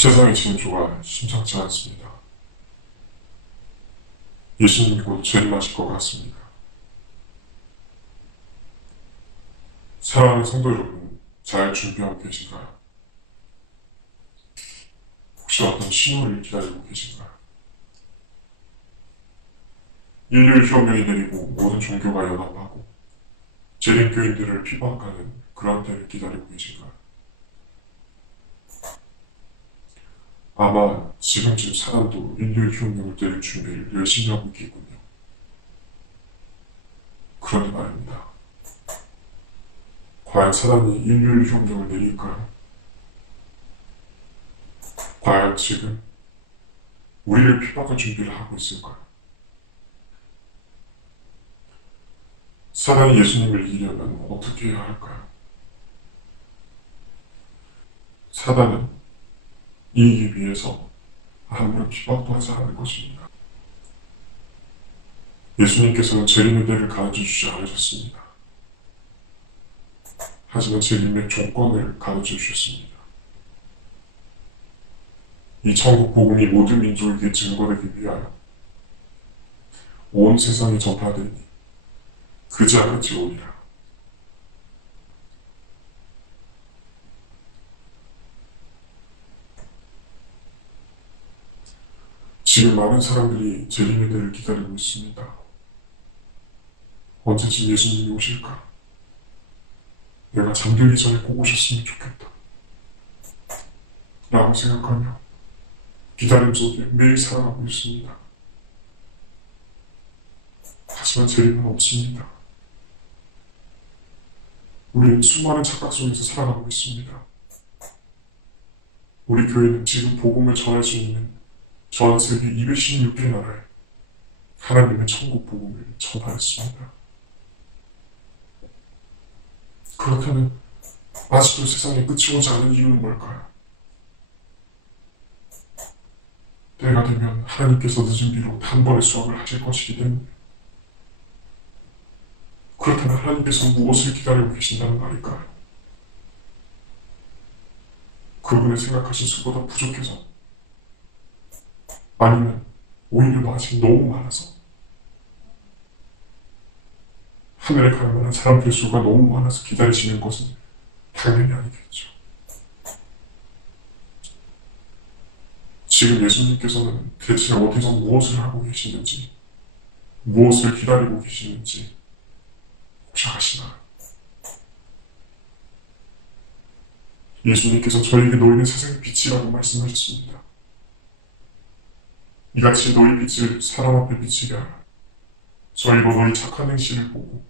세상의 진조가 심상치 않습니다. 예수님이 곧 재림하실 것 같습니다. 사랑하는 성도 여러분, 잘 준비하고 계신가요? 혹시 어떤 신호를 기다리고 계신가요? 인류의 혁명이 내리고 모든 종교가 연합하고 재림교인들을 피박하는 그런 때를 기다리고 계신가요? 아마 지금쯤 사람도 인류의 혁명을 때릴 준비를 열심히 하고 있겠군요. 그런데 말입니다. 과연 사단이 인류의 혁명을 내릴까요? 과연 지금 우리를 핍박할 준비를 하고 있을까요? 사단이 예수님을 이기려면 어떻게 해야 할까요? 사단은 이기기 위해서 아무런 핍박도 하지 않을 것입니다. 예수님께서는 재림의 때를 가르쳐주지 않으셨습니다. 하지만 재림의 조건을 가르쳐주셨습니다. 이 천국 복음이 모든 민족에게 증거되기 위하여 온 세상에 전파되니 그자 끝이 오리라. 지금 많은 사람들이 재림의 때를 기다리고 있습니다. 언제쯤 예수님이 오실까? 내가 잠들기 전에 꼭 오셨으면 좋겠다. 라고 생각하며 기다림 속에 매일 살아가고 있습니다. 하지만 재림은 없습니다. 우리는 수많은 착각 속에서 살아가고 있습니다. 우리 교회는 지금 복음을 전할 수 있는 전 세계 216개 나라에 하나님의 천국 복음을 전하였습니다. 그렇다면 아직도 세상에 끝이 오지 않은 이유는 뭘까요? 때가 되면 하나님께서 늦은 뒤로 단번에 수확을 하실 것이기 때문에. 그렇다면 하나님께서 무엇을 기다리고 계신다는 말일까요? 그분의 생각하신 수보다 부족해서? 아니면 오히려 아직 너무 많아서? 하늘에 갈 만한 사람들 수가 너무 많아서 기다리시는 것은 당연히 아니겠죠. 지금 예수님께서는 대체 어디서 무엇을 하고 계시는지, 무엇을 기다리고 계시는지 혹시 아시나요? 예수님께서 저에게 너희는 세상의 빛이라고 말씀하셨습니다. 이같이 너희 빛을 사람 앞에 비치게 하라. 저희로 너희 착한 행실을 보고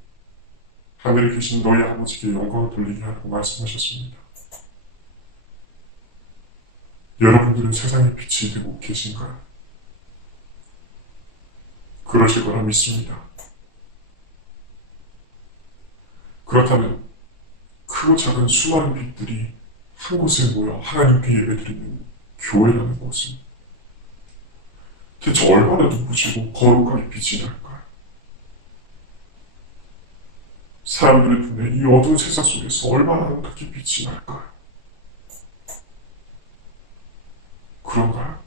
하늘에 계신 너희 아버지께 영광을 돌리게 하라고 말씀하셨습니다. 여러분들은 세상의 빛이 되고 계신가요? 그러실 거라 믿습니다. 그렇다면 크고 작은 수많은 빛들이 한 곳에 모여 하나님께 예배드리는 교회라는 것은 대체 얼마나 눈부시고 거룩하게 빛이 날까요? 사람들의 눈에 이 어두운 세상 속에서 얼마나 아름답게 빛이 날까요? 그런가요?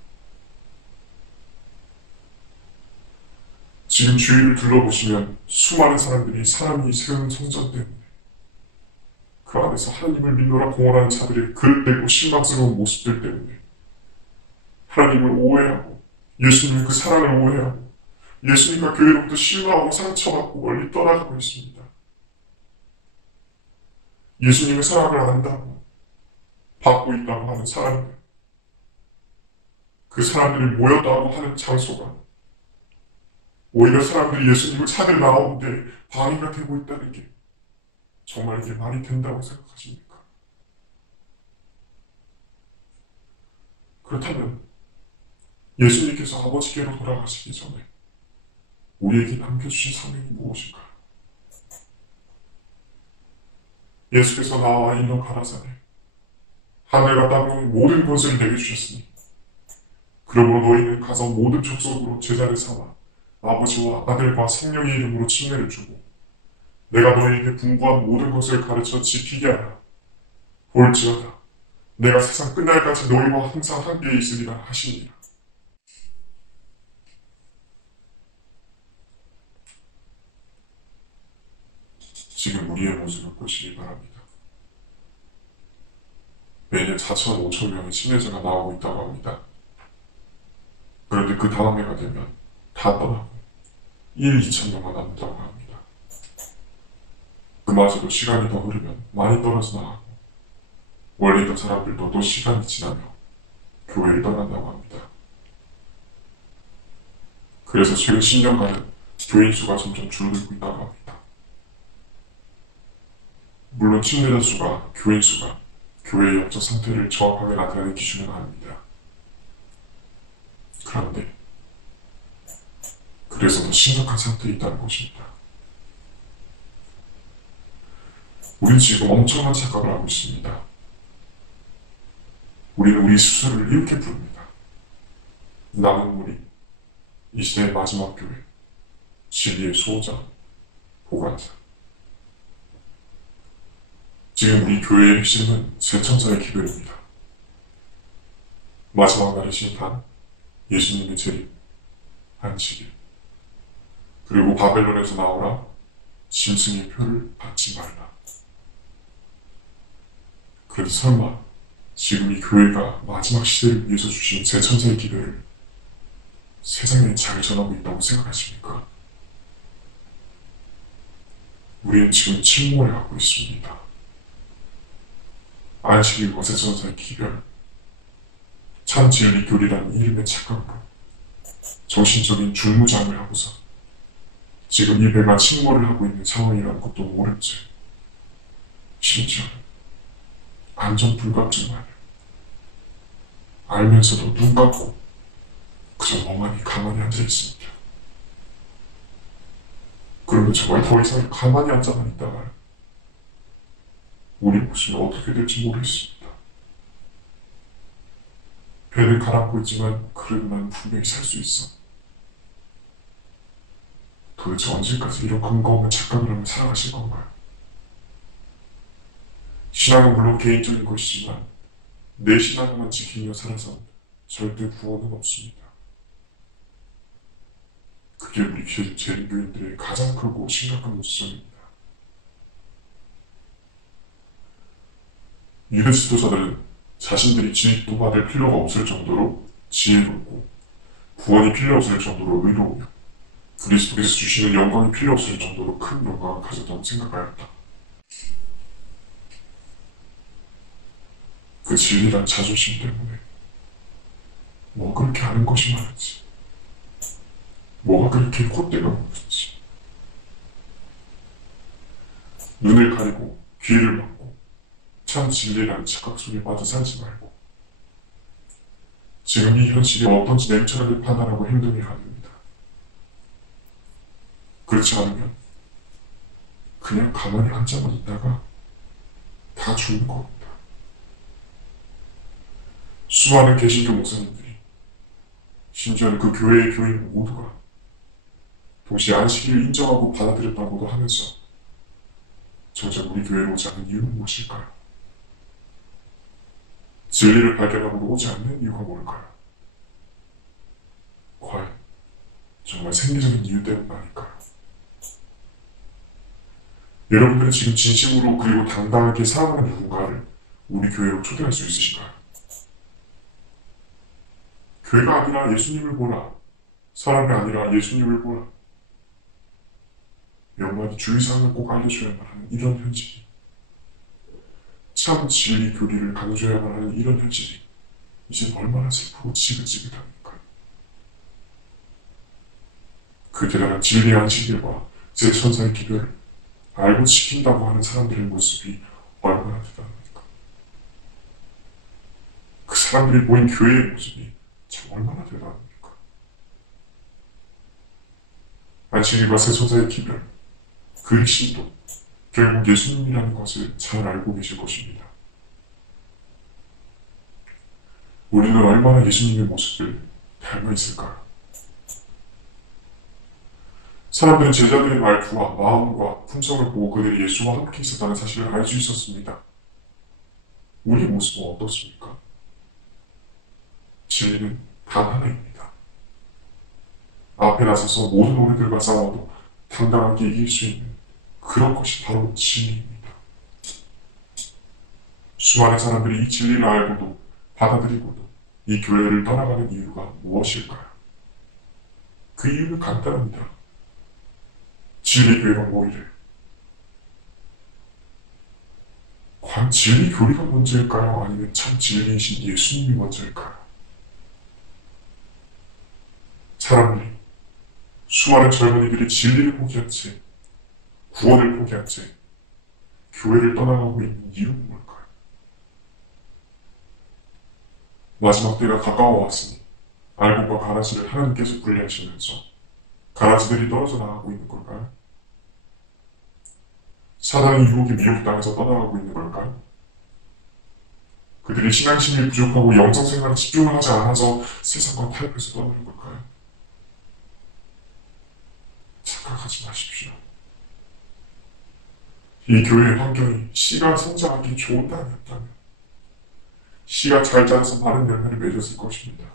지금 주위를 둘러보시면 수많은 사람들이 사람이 세운 성전 때문에 그 안에서 하나님을 믿노라 공언하는 자들의 그릇되고 실망스러운 모습들 때문에 하나님을 오해하고 예수님의 그 사랑을 오해하고 예수님과 교회로부터 실망하고 상처받고 멀리 떠나가고 있습니다. 예수님의 사랑을 안다고 받고 있다고 하는 사람들, 그 사람들이 모였다고 하는 장소가 오히려 사람들이 예수님을 찾으러 나오는데 방해가 되고 있다는 게 정말 이게 말이 된다고 생각하십니까? 그렇다면 예수님께서 아버지께로 돌아가시기 전에 우리에게 남겨주신 사명이 무엇일까요? 예수께서 나와 인형 가라사대 하늘과 땅의 모든 것을 내게 주셨으니 그러므로 너희는 가서 모든 족속으로 제자를 삼아 아버지와 아들과 성령의 이름으로 침례를 주고 내가 너희에게 분부한 모든 것을 가르쳐 지키게 하라. 볼지어다 내가 세상 끝날까지 너희와 항상 함께 있으리라 하시니라. 지금 우리의 모습을 보시기 바랍니다. 매년 4천, 5천 명의 침례자가 나오고 있다고 합니다. 그런데 그 다음 해가 되면 다 떠나고 1, 2천 명만 남는다고 합니다. 그마저도 시간이 더 흐르면 많이 떨어져 나가고 원래 있던 사람들도 또 시간이 지나며 교회를 떠난다고 합니다. 그래서 최근 10년간은 교인 수가 점점 줄어들고 있다고 합니다. 물론 침례자 수가, 교인 수가 교회의 영적 상태를 정확하게 나타내는 기준은 아닙니다. 그런데 그래서 더 심각한 상태에 있다는 것입니다. 우린 지금 엄청난 착각을 하고 있습니다. 우리는 우리 스스로를 이렇게 부릅니다. 남은 무리, 이 시대의 마지막 교회, 진리의 수호자, 보관자. 지금 우리 교회의 핵심은 세 천사의 기별입니다. 마지막 날의 심판, 예수님의 재림, 안식일, 그리고 바벨론에서 나오라, 짐승의 표를 받지 말라. 그래도 설마 지금 이 교회가 마지막 시대를 위해서 주신 세 천사의 기별을 세상에 잘 전하고 있다고 생각하십니까? 우리는 지금 침몰을 하고 있습니다. 안식일과 세 천사의 기별, 참 진리 교리라는 이름의 착각으로 정신적인 중무장을 하고서 지금 이 배가 침몰을 하고 있는 상황이라는 것도 모르지. 심지어 안전 불감증만을 알면서도 눈 감고 그저 멍하니 가만히 앉아 있습니다. 그러면 정말 더 이상 가만히 앉아만 있다가 우리 모습이 어떻게 될지 모르겠습니다. 배를 가라앉고 있지만 그래도 난 분명히 살 수 있어. 도대체 언제까지 이런 근거 없는 착각을 하며 살아가실 건가요? 신앙은 물론 개인적인 것이지만 내 신앙만 지키며 살아서 절대 구원은 없습니다. 그게 우리 재림교인들의 가장 크고 심각한 문제점입니다. 유대 지도자들은 자신들이 진입도 받을 필요가 없을 정도로 지혜롭고 구원이 필요 없을 정도로 의로우며 그리스도께서 주시는 영광이 필요 없을 정도로 큰 영광을 가졌다고 생각하였다. 그 진리란 자존심 때문에 뭐 그렇게 하는 것이 많은지, 뭐가 그렇게 콧대가 높은지, 눈을 가리고 귀를 막고 참 진리라는 착각 속에 빠져 살지 말고 지금 이 현실이 어떤지 냉철하게 판단하고 행동해야 합니다. 그렇지 않으면 그냥 가만히 앉아만 있다가 다 죽는 겁니다. 수많은 개신교 목사님들이, 심지어는 그 교회의 교인 모두가 동시에 안식일을 인정하고 받아들였다고도 하면서 정작 우리 교회로 오지 않는 이유는 무엇일까요? 진리를 발견하고도 오지 않는 이유가 뭘까요? 과연 정말 생리적인 이유 때문 아닐까요? 여러분들은 지금 진심으로 그리고 당당하게 사랑하는 누군가를 우리 교회로 초대할 수 있으신가요? 교회가 아니라 예수님을 보라. 사람이 아니라 예수님을 보라. 몇 가지 주의사항을 꼭 알려줘야만 하는 이런 현실이, 참 진리 교리를 강조해야만 하는 이런 현실이 이제 얼마나 슬프고 지긋지긋합니까? 그 대단한 진리의 안식일과 제 천사의 기별을 알고 지킨다고 하는 사람들의 모습이 얼마나 대단합니까? 그 사람들이 보인 교회의 모습이 참 얼마나 대단합니까? 안식일과 새 천사의 기별, 그 핵심도 결국 예수님이라는 것을 잘 알고 계실 것입니다. 우리는 얼마나 예수님의 모습을 닮아 있을까요? 사람들은 제자들의 말투와 마음과 품성을 보고 그들이 예수와 함께 있었다는 사실을 알 수 있었습니다. 우리 모습은 어떻습니까? 진리는 단 하나입니다. 앞에 나서서 모든 우리들과 싸워도 당당하게 이길 수 있는 그런 것이 바로 진리입니다. 수많은 사람들이 이 진리를 알고도 받아들이고도 이 교회를 떠나가는 이유가 무엇일까요? 그 이유는 간단합니다. 진리교회가 뭐이래? 과연 진리교리가 먼저일까요? 아니면 참 진리이신 예수님이 먼저일까요? 사람들이, 수많은 젊은이들이 진리를 포기한 채, 구원을 포기한 채 교회를 떠나가고 있는 이유는 뭘까요? 마지막 때가 가까워 왔으니 알곡과 가라지를 하나님께서 분리하시면서 가라지들이 떨어져 나가고 있는 걸까요? 사단의 유혹에 미혹당해서 떠나가고 있는 걸까요? 그들이 신앙심이 부족하고 영성생활에 집중을 하지 않아서 세상과 타협해서 떠나는 걸까요? 착각하지 마십시오. 이 교회의 환경이 씨가 성장하기 좋은 땅이었다면 씨가 잘 자라서 많은 열매를 맺었을 것입니다.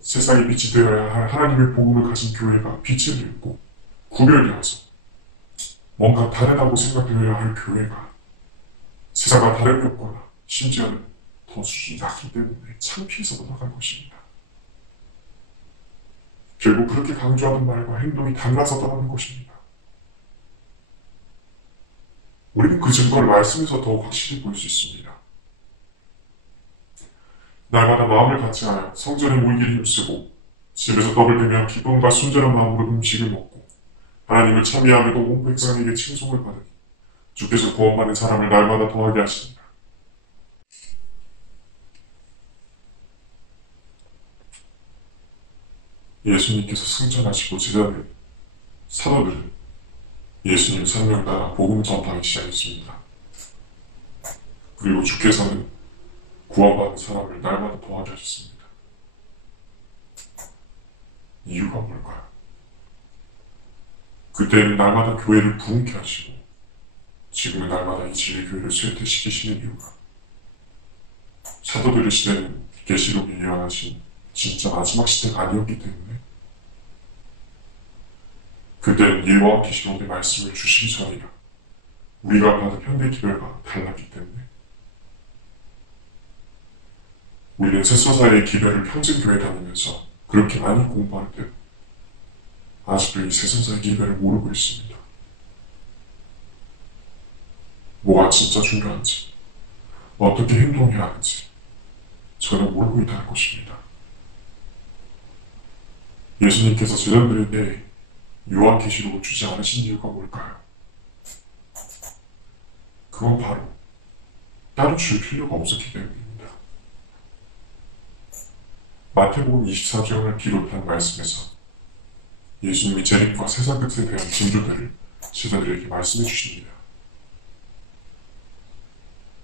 세상의 빛이 되어야 할 하나님의 복음을 가진 교회가 빛을 잃고 구별되어서 뭔가 다르다고 생각되어야 할 교회가 세상과 다름이 없거나 심지어는 더 수준이 낮기 때문에 창피해서 떠나간 것입니다. 결국 그렇게 강조하는 말과 행동이 달라서 떠나는 것입니다. 우리는 그 증거를 말씀에서 더욱 확실히 볼 수 있습니다. 날마다 마음을 같이하여 성전에 모이기를 힘쓰고 집에서 떡을 대며 기쁨과 순전한 마음으로 음식을 먹고 하나님을 찬미하며도 온 백성에게 칭송을 받으니 주께서 구원받는 사람을 날마다 더하게 하시니라. 예수님께서 승천하시고 제자들, 사도들은 예수님 설명 따라 복음 전파하기 시작했습니다. 그리고 주께서는 구원받는 사람을 날마다 더하게 하셨습니다. 이유가 뭘까요? 그때는 날마다 교회를 부흥케 하시고 지금은 날마다 이 진리 교회를 쇠퇴시키시는 이유가 사도들의 시대는 계시록에 예언하신 진짜 마지막 시대가 아니었기 때문에 그때는 예와 계시록의 말씀을 주시기 전이라 우리가 받은 현대 기별과 달랐기 때문에 우리는 새서사의 기별을 평생 교회 다니면서 그렇게 많이 공부할 때 아직도 이 새서사의 기별을 모르고 있습니다. 뭐가 진짜 중요한지, 어떻게 행동해야 하는지 전혀 모르고 있다는 것입니다. 예수님께서 제자들에게 요한계시록을 주지 않으신 이유가 뭘까요? 그건 바로 따로 줄 필요가 없었기 때문입니다. 마태복음 24장을 비롯한 말씀에서 예수님이 재림과 세상 끝에 대한 징조들을 제자들에게 말씀해 주십니다.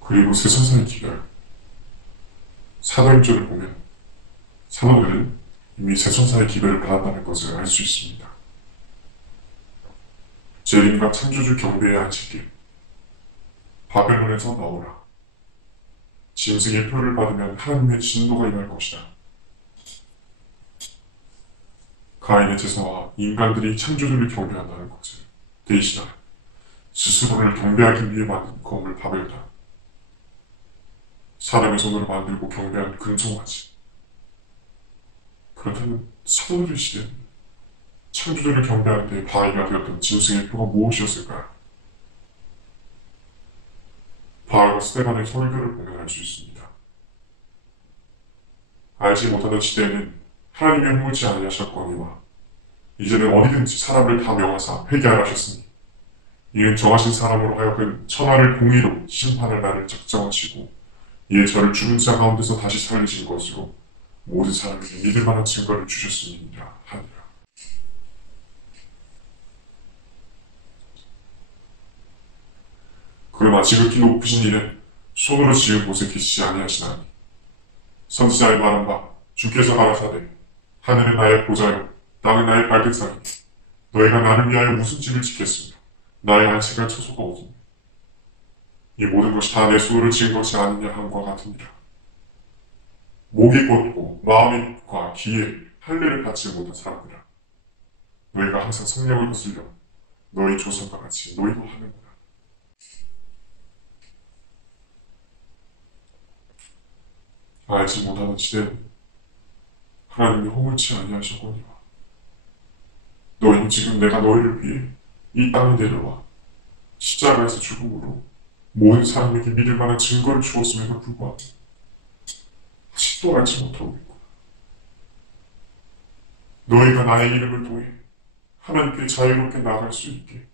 그리고 세상사의 기별, 사도행전을 보면 사도들은 이미 세상사의 기별을 받았다는 것을 알 수 있습니다. 재림과 창조주 경배에 앉히길, 바벨론에서 나오라, 짐승의 표를 받으면 하나님의 진노가 임할 것이다. 가인의 제사와 인간들이 창조주를 경배한다는 것을 대신하여 스스로를 경배하기 위해 만든 건물 바벨탑, 사람의 손으로 만들고 경배한 금송아지. 그렇다면 사도들의 시대는 창조주를 경배하는 데 바위가 되었던 짐승의 표가 무엇이었을까요? 바울과 스데반의 설교를 보면 알 수 있습니다. 알지 못하던 시대에는 하나님의 허물지 아니하셨거니와 이제는 어디든지 사람을 다 명하사 회개하라 하셨으니 이는 정하신 사람으로 하여금 천하를 공의로 심판할 날을 작정하시고 이에 저를 죽은 자 가운데서 다시 살리신 것으로 모든 사람에게 믿을 만한 증거를 주셨음이니라 하니라. 그러나 지극히 높으신 이는 손으로 지은 곳에 계시지 아니하시나니 선지자의 말한 바 주께서 가라사대 하늘은 나의 보좌요 땅은 나의 발등상이니 너희가 나를 위하여 무슨 집을 짓겠으며 나의 안식할 처소가 어디니 이 모든 것이 다 내 손으로 지은 것이 아니냐 함과 같으니라. 목이 곧고 마음이 과 귀에 할례를 받지 못한 사람들아, 너희가 항상 성령을 거슬려 너희 조상과 같이 너희도 하는구나. 알지 못하는 시대는 하나님이 허물치 아니하셨거니와 너희는 지금 내가 너희를 위해 이 땅에 내려와 십자가에서 죽음으로 모든 사람에게 믿을 만한 증거를 주었음에도 불구하고 아직도 알지 못하고 있구나. 너희가 나의 이름을 통해 하나님께 자유롭게 나아갈 수 있게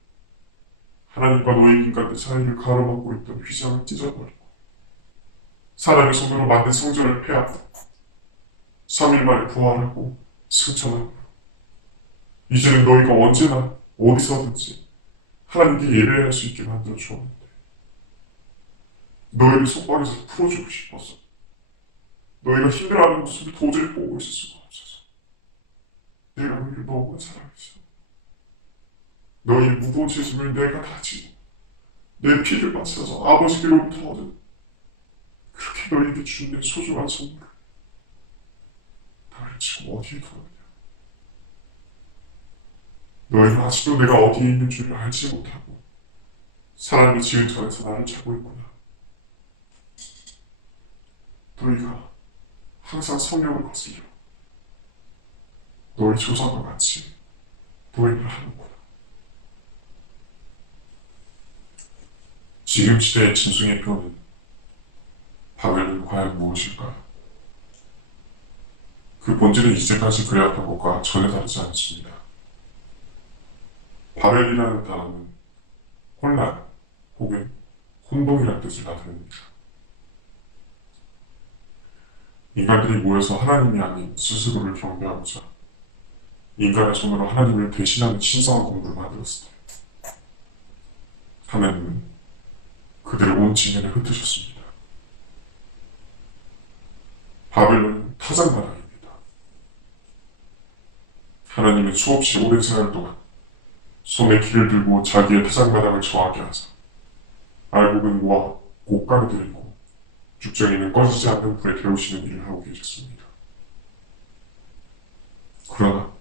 하나님과 너희 인간의 사이를 가로막고 있던 휘장을 찢어버리고 사람의 손으로 만든 성전을 폐하고 3일 만에 부활하고 승천하고 이제는 너희가 언제나 어디서든지 하나님께 예배할 수 있게 만들어 주었는데 너희를 속박에서 풀어주고 싶어서 너희가 힘들어하는 모습을 도저히 보고 있을 수가 없어서 내가 너희를 너무나 사랑했어. 너희의 무거운 죄짐을 내가 다 지고 내 피를 바쳐서 아버지께로부터 얻은 그렇게 너희에게 준 내 소중한 선물을 나를 지금 어디에 두었냐. 너희는 아직도 내가 어디에 있는 줄을 알지 못하고 사람이 지은 전에서 나를 찾고 있구나. 너희가 항상 성령을 거슬려 너희 조상과 같이 노예를 하는구나. 지금 시대의 짐승의 뼈는 바벨은 과연 무엇일까요? 그 본질은 이제까지 그래왔던 것과 전혀 다르지 않습니다. 바벨이라는 단어는 혼란 혹은 혼동이라는 뜻을 나타냅니다. 인간들이 모여서 하나님이 아닌 스스로를 경배하고자 인간의 손으로 하나님을 대신하는 신성한 공부를 만들었을 때 하나님은 그들을 온 지면에 흩으셨습니다. 바벨론은 타작마당입니다. 하나님은 수없이 오랜 세월 동안 손에 키를 들고 자기의 타작마당을 저하게 하사 알곡은 곡간을 들이고 죽정이는 꺼지지 않는 불에 데우시는 일을 하고 계셨습니다. 그러나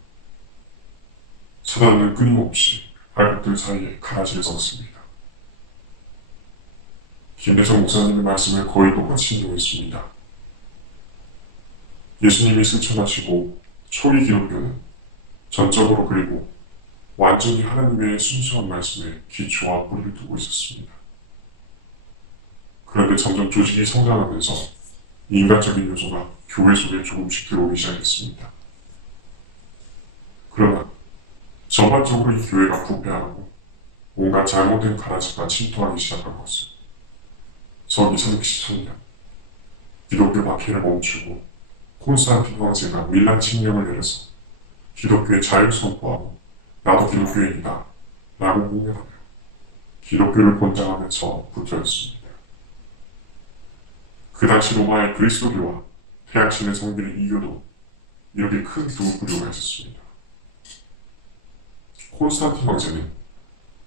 사단은 끊임없이 알곡들 사이에 가라지를 섰습니다. 김대성 목사님의 말씀을 거의 똑같이 인용했습니다. 예수님이 승천하시고 초기 기독교는 전적으로 그리고 완전히 하나님의 순수한 말씀에 기초와 뿌리를 두고 있었습니다. 그런데 점점 조직이 성장하면서 인간적인 요소가 교회 속에 조금씩 들어오기 시작했습니다. 그러나 전반적으로 이 교회가 부패하고 온갖 잘못된 가라지가 침투하기 시작한 것은 서기 313년 기독교 박해를 멈추고 콘스탄틴 황제가 밀란 칙령을 내려서 기독교의 자유를 선포하고 나도 기독교인이다 라고 공언하며 기독교를 권장하면서부터였습니다. 그 당시 로마의 그리스도교와 태양신의 성비를 이겨도 이렇게 큰 두 부류가 있었습니다. 콘스탄틴 황제는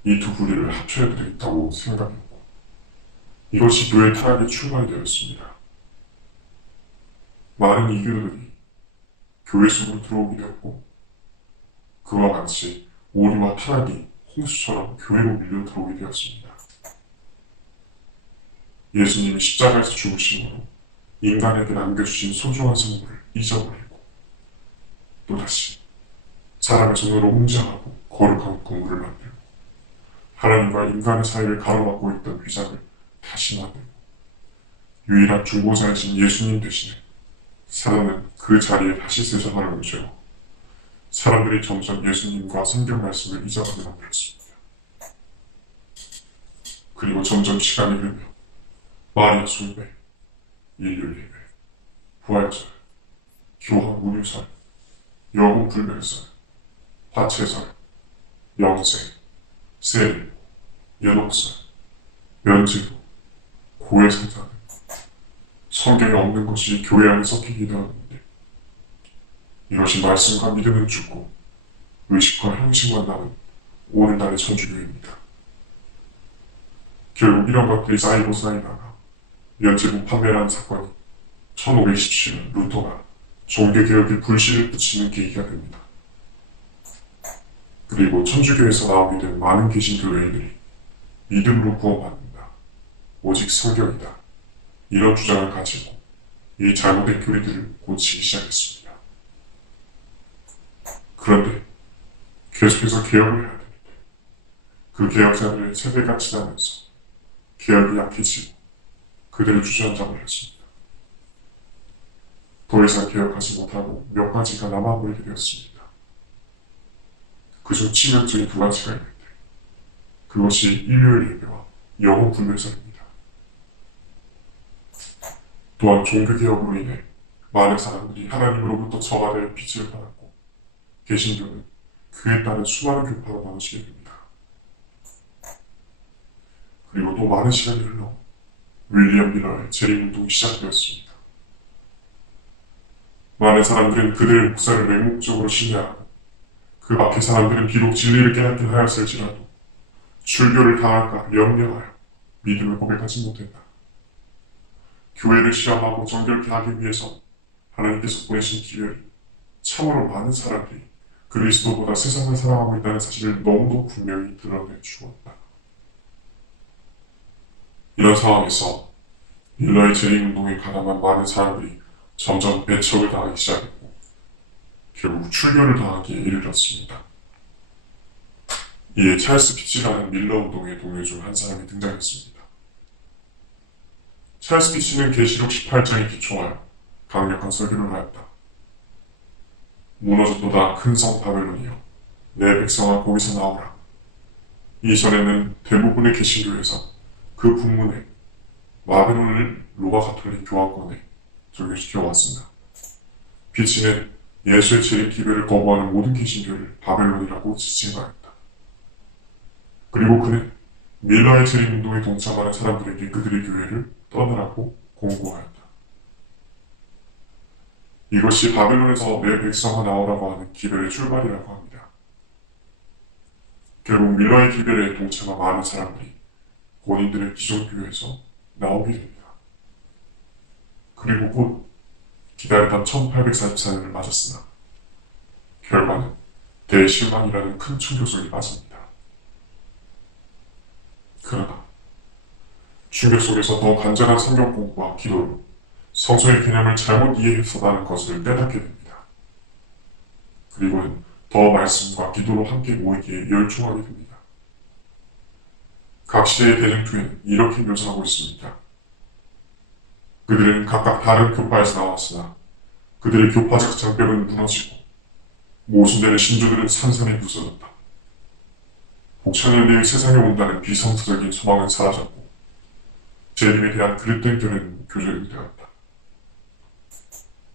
이 두 부류를 합쳐야 되겠다고 생각했고 이것이 교회 타락의 출발이 되었습니다. 많은 이교도들이 교회 속으로 들어오게 되었고 그와 같이 오리와 타락이 홍수처럼 교회로 밀려 들어오게 되었습니다. 예수님이 십자가에서 죽으심으로 인간에게 남겨주신 소중한 선물을 잊어버리고 또다시 사람의 손으로 웅장하고 거룩한 공물을 만들고 하나님과 인간의 사이를 가로막고 있던 휘장을 다시 만들고 유일한 중보자이신 예수님 대신에 사단은 그 자리에 다시 세상을 오죠. 사람들이 점점 예수님과 성경 말씀을 잊어가게 만들었습니다. 그리고 점점 시간이 흐르며 마리아 숭배, 일요일 예배, 부활절, 교황 문유설, 영혼 불멸설, 화채설, 영생, 세례, 연옥설, 면제도, 고해성사 성경에 없는 것이 교회 안에 섞이기도 하는데 이것이 말씀과 믿음을 주고 의식과 형식만 남은 오늘날의 천주교입니다. 결국 이런 것들이 쌓이고 쌓이다가 면제부 판매라는 사건이 1527년 루터가 종교개혁의 불씨를 붙이는 계기가 됩니다. 그리고 천주교에서 나오게 된 많은 개신교회인들이 믿음으로 구원받는다. 오직 성경이다. 이런 주장을 가지고 이 잘못된 교회들을 고치기 시작했습니다. 그런데 계속해서 개혁을 해야 되는데 그 개혁자들의 세대가 지나면서 개혁이 약해지고 그들을 주저앉아버렸습니다. 더 이상 개혁하지 못하고 몇 가지가 남아버리게 되었습니다. 그중 치명적인 두 가지가 있는데 그것이 일요일 예배와 영혼 분별설입니다. 또한 종교개혁으로 인해 많은 사람들이 하나님으로부터 저하될 빛을 받았고 개신교는 그에 따른 수많은 교파로 나눠지게 됩니다. 그리고 또 많은 시간이 흘러 윌리엄 밀러의 재림운동이 시작되었습니다. 많은 사람들은 그들의 목사를 맹목적으로 신뢰하고 그 밖의 사람들은 비록 진리를 깨닫긴 하였을지라도 출교를 당할까 염려하여 믿음을 고백하지 못했다. 교회를 시험하고 정결케 하기 위해서 하나님께서 보내신 기회를 참으로 많은 사람들이 그리스도보다 세상을 사랑하고 있다는 사실을 너무도 분명히 드러내 주었다. 이런 상황에서 밀러의 재림운동에 가담한 많은 사람들이 점점 배척을 당하기 시작했고 결국 출교를 당하기에 이르렀습니다. 이에 찰스 피치라는 밀러 운동의 동료 중 한 사람이 등장했습니다. 찰스 피치는 계시록 18장에 기초하여 강력한 설교를 하였다. 무너졌도다 큰 성 바벨론이여 내 백성아 거기서 나오라. 이전에는 대부분의 개신교에서 그 분문에 바벨론을 로마 가톨릭 교황권에 적용시켜 왔습니다. 피치는 예수의 재림 기회를 거부하는 모든 개신교를 바벨론이라고 지칭하였다. 그리고 그는 밀러의 재림운동에 동참하는 사람들에게 그들의 교회를 떠나라고 공고하였다. 이것이 바벨론에서 내 백성아 나오라고 하는 기별의 출발이라고 합니다. 결국 밀러의 기별에 동참한 많은 사람들이 본인들의 기존 교회에서 나오게 됩니다. 그리고 곧 기다리던 1844년을 맞았으나 결과는 대실망이라는 큰 충격 속에 빠집니다. 그러나 충격 속에서 더 간절한 성경 공부와 기도로 성서의 개념을 잘못 이해했었다는 것을 깨닫게 됩니다. 그리고는 더 말씀과 기도로 함께 모이기에 열중하게 됩니다. 각 시대의 대쟁투에는 이렇게 묘사하고 있습니다. 그들은 각각 다른 교파에서 나왔으나 그들의 교파적 장벽은 무너지고 모순되는 신조들은 산산이 부서졌다. 복천을 내에 세상에 온다는 비성서적인 소망은 사라졌고 재림에 대한 그릇된 견해는 교조이 되었다.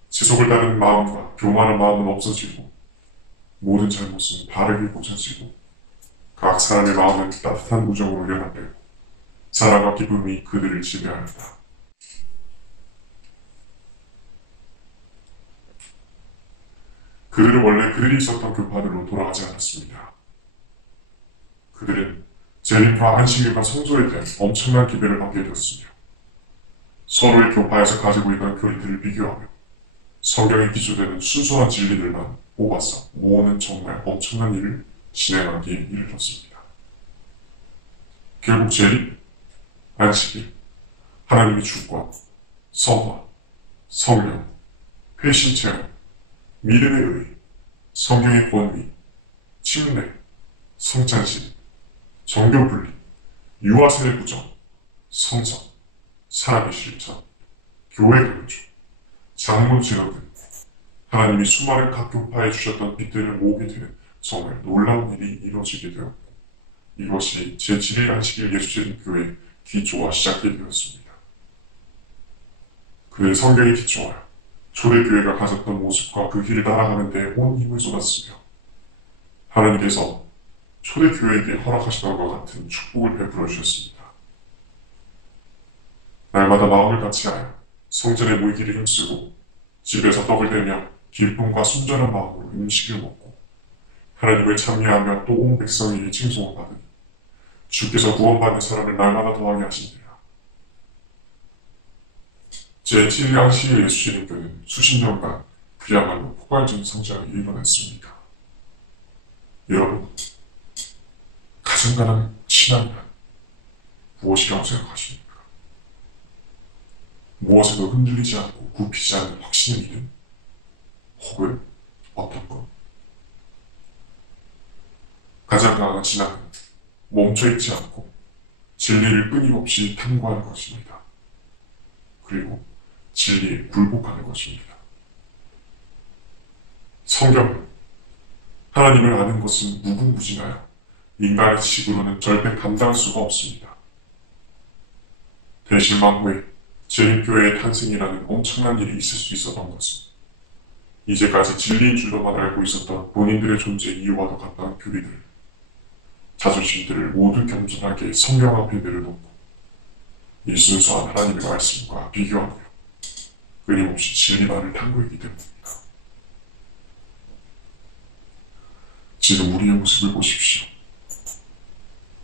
지속을 따르는 마음과 교만한 마음은 없어지고 모든 잘못은 바르게 고쳐지고 각 사람의 마음은 따뜻한 우정으로 연합되고 사랑과 기쁨이 그들을 지배하였다. 그들은 원래 그들이 있었던 교파들로 돌아가지 않았습니다. 그들은 재림과 안식일과 성소에 대한 엄청난 기별을 받게 되었으며 서로의 교파에서 가지고 있던 교리들을 비교하며 성경에 기초되는 순수한 진리들만 뽑아서 모으는 정말 엄청난 일을 진행하기에 이르렀습니다. 결국 재림, 안식일, 하나님의 주권, 성화, 성령, 회심 체험, 믿음의 의, 성경의 권위, 침례, 성찬식, 정교 분리, 유아세례 부정, 성성, 사랑의 실천, 교회 교주, 장문 진화 등 하나님이 수많은 각 교파에 주셨던 빛들을 모으게 되는 정말 놀라운 일이 이루어지게 되었고 이것이 제7일 안식일 예수재림교회의 기초와 시작이 되었습니다. 그의 성경에 기초하여 초대교회가 가졌던 모습과 그 길을 따라가는 데 온 힘을 쏟았으며 하나님께서 초대교회에게 허락하시던 것 같은 축복을 베풀어 주셨습니다. 날마다 마음을 같이하여 성전에 모이기를 힘쓰고 집에서 떡을 대며 기쁨과 순전한 마음으로 음식을 먹고 하나님을 찬미하며 또 온 백성에게 칭송을 받으니 주께서 구원받는 사람을 날마다 더하게 하신대요. 제7양식의 예수님께는 수십 년간 그야말로 포괄적인 성장을 이뤄냈습니다. 여러분, 가장 가는 신앙이란 무엇이라고 생각하십니까? 무엇에도 흔들리지 않고 굽히지 않는 확신의 믿음? 혹은 어떤 것? 가장 강한 신앙은 멈춰있지 않고 진리를 끊임없이 탐구하는 것입니다. 그리고 진리에 굴복하는 것입니다. 성경은 하나님을 아는 것은 무궁무진하여 인간의 지식으로는 절대 감당할 수가 없습니다. 대실망 후에 재림교회의 탄생이라는 엄청난 일이 있을 수 있었던 것은 이제까지 진리인 줄로만 알고 있었던 본인들의 존재 이유와도 같다는 교리들, 자존심들을 모두 겸손하게 성경 앞에 내려놓고 이 순수한 하나님의 말씀과 비교하며 끊임없이 진리만을 탐구했기 때문입니다. 지금 우리의 모습을 보십시오.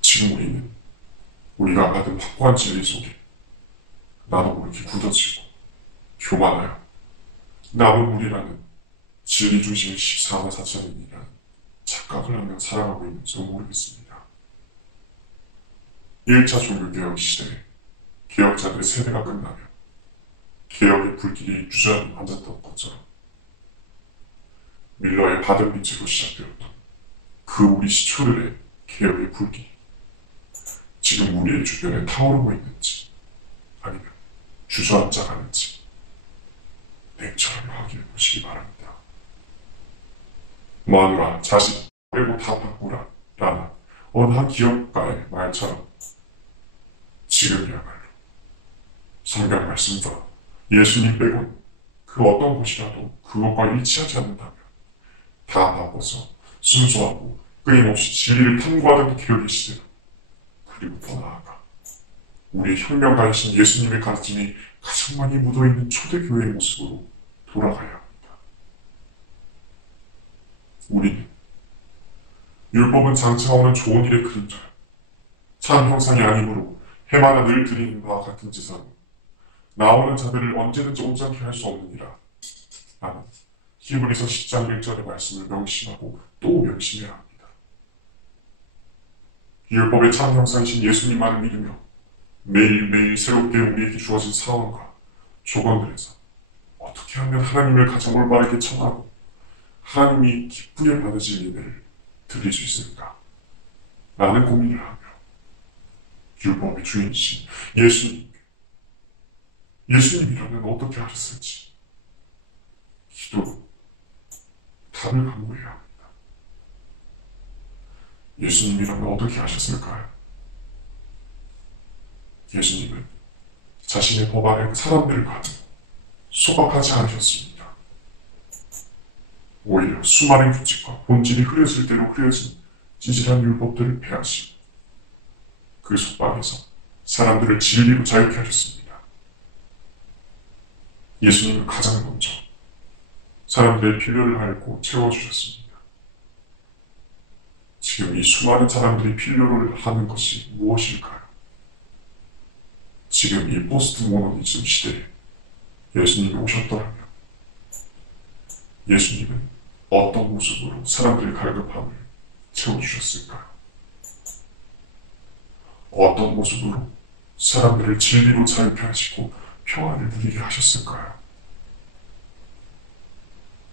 지금 우리는 우리가 받은 확고한 진리 속에 나도 모르게 굳어지고 교만하여 남은 우리라는 진리 중심의 14만 4천인이라는 착각을 하며 살아가고 있는지도 모르겠습니다. 1차 종교개혁 시대에 개혁자들의 세대가 끝나며 개혁의 불길이 주저앉아 앉았던 것처럼 밀러의 받은 빛으로 시작되었던 그 우리 시초들의 개혁의 불길이 지금 우리의 주변에 타오르고 있는지 아니면 주저앉아 가는지 냉철하게 확인해 보시기 바랍니다. 마누라, 자식 빼고 다 바꾸라 라는 어느 한 기업가의 말처럼 지금이야말로 성경 말씀과 예수님 빼고는 그 어떤 것이라도 그것과 일치하지 않는다면 다 바꿔서 순수하고 끊임없이 진리를 탐구하던 기억의 시대로, 그리고 더 나아가 우리의 혁명가이신 예수님의 가르침이 가장 많이 묻어있는 초대교회의 모습으로 돌아가야 합니다. 우리는 율법은 장차 오는 좋은 일의 그림자요, 참 형상이 아니므로 해마다 늘 드리는 바와 같은 제사로 나오는 자들을 언제든지 온전케 할 수 없느니라. 나는 히브리서 10장 1절의 말씀을 명심하고 또 명심해야 합니다. 율법의 참 형상이신 예수님만을 믿으며 매일매일 새롭게 우리에게 주어진 상황과 조건들에서 어떻게 하면 하나님을 가장 올바르게 청하고 하나님이 기쁘게 받으실 예배를 드릴 수 있을까? 라는 고민을 하며 율법의 주인이신 예수님이라면 어떻게 하셨을지 기도로 답을 강구해야 합니다. 예수님이라면 어떻게 하셨을까요? 예수님은 자신의 법 안에 사람들을 가두고 소박하지 않으셨습니다. 오히려 수많은 규칙과 본질이 흐려질 대로 흐려진 찌질한 율법들을 폐하시고 그 속박에서 사람들을 진리로 자유케 하셨습니다. 예수님은 가장 먼저 사람들의 필요를 알고 채워주셨습니다. 지금 이 수많은 사람들이 필요를 하는 것이 무엇일까요? 지금 이 포스트 모더니즘 시대에 예수님이 오셨더라면 예수님은 어떤 모습으로 사람들의 갈급함을 채워주셨을까요? 어떤 모습으로 사람들을 진리로 자유케 하시고 평안을 누리게 하셨을까요?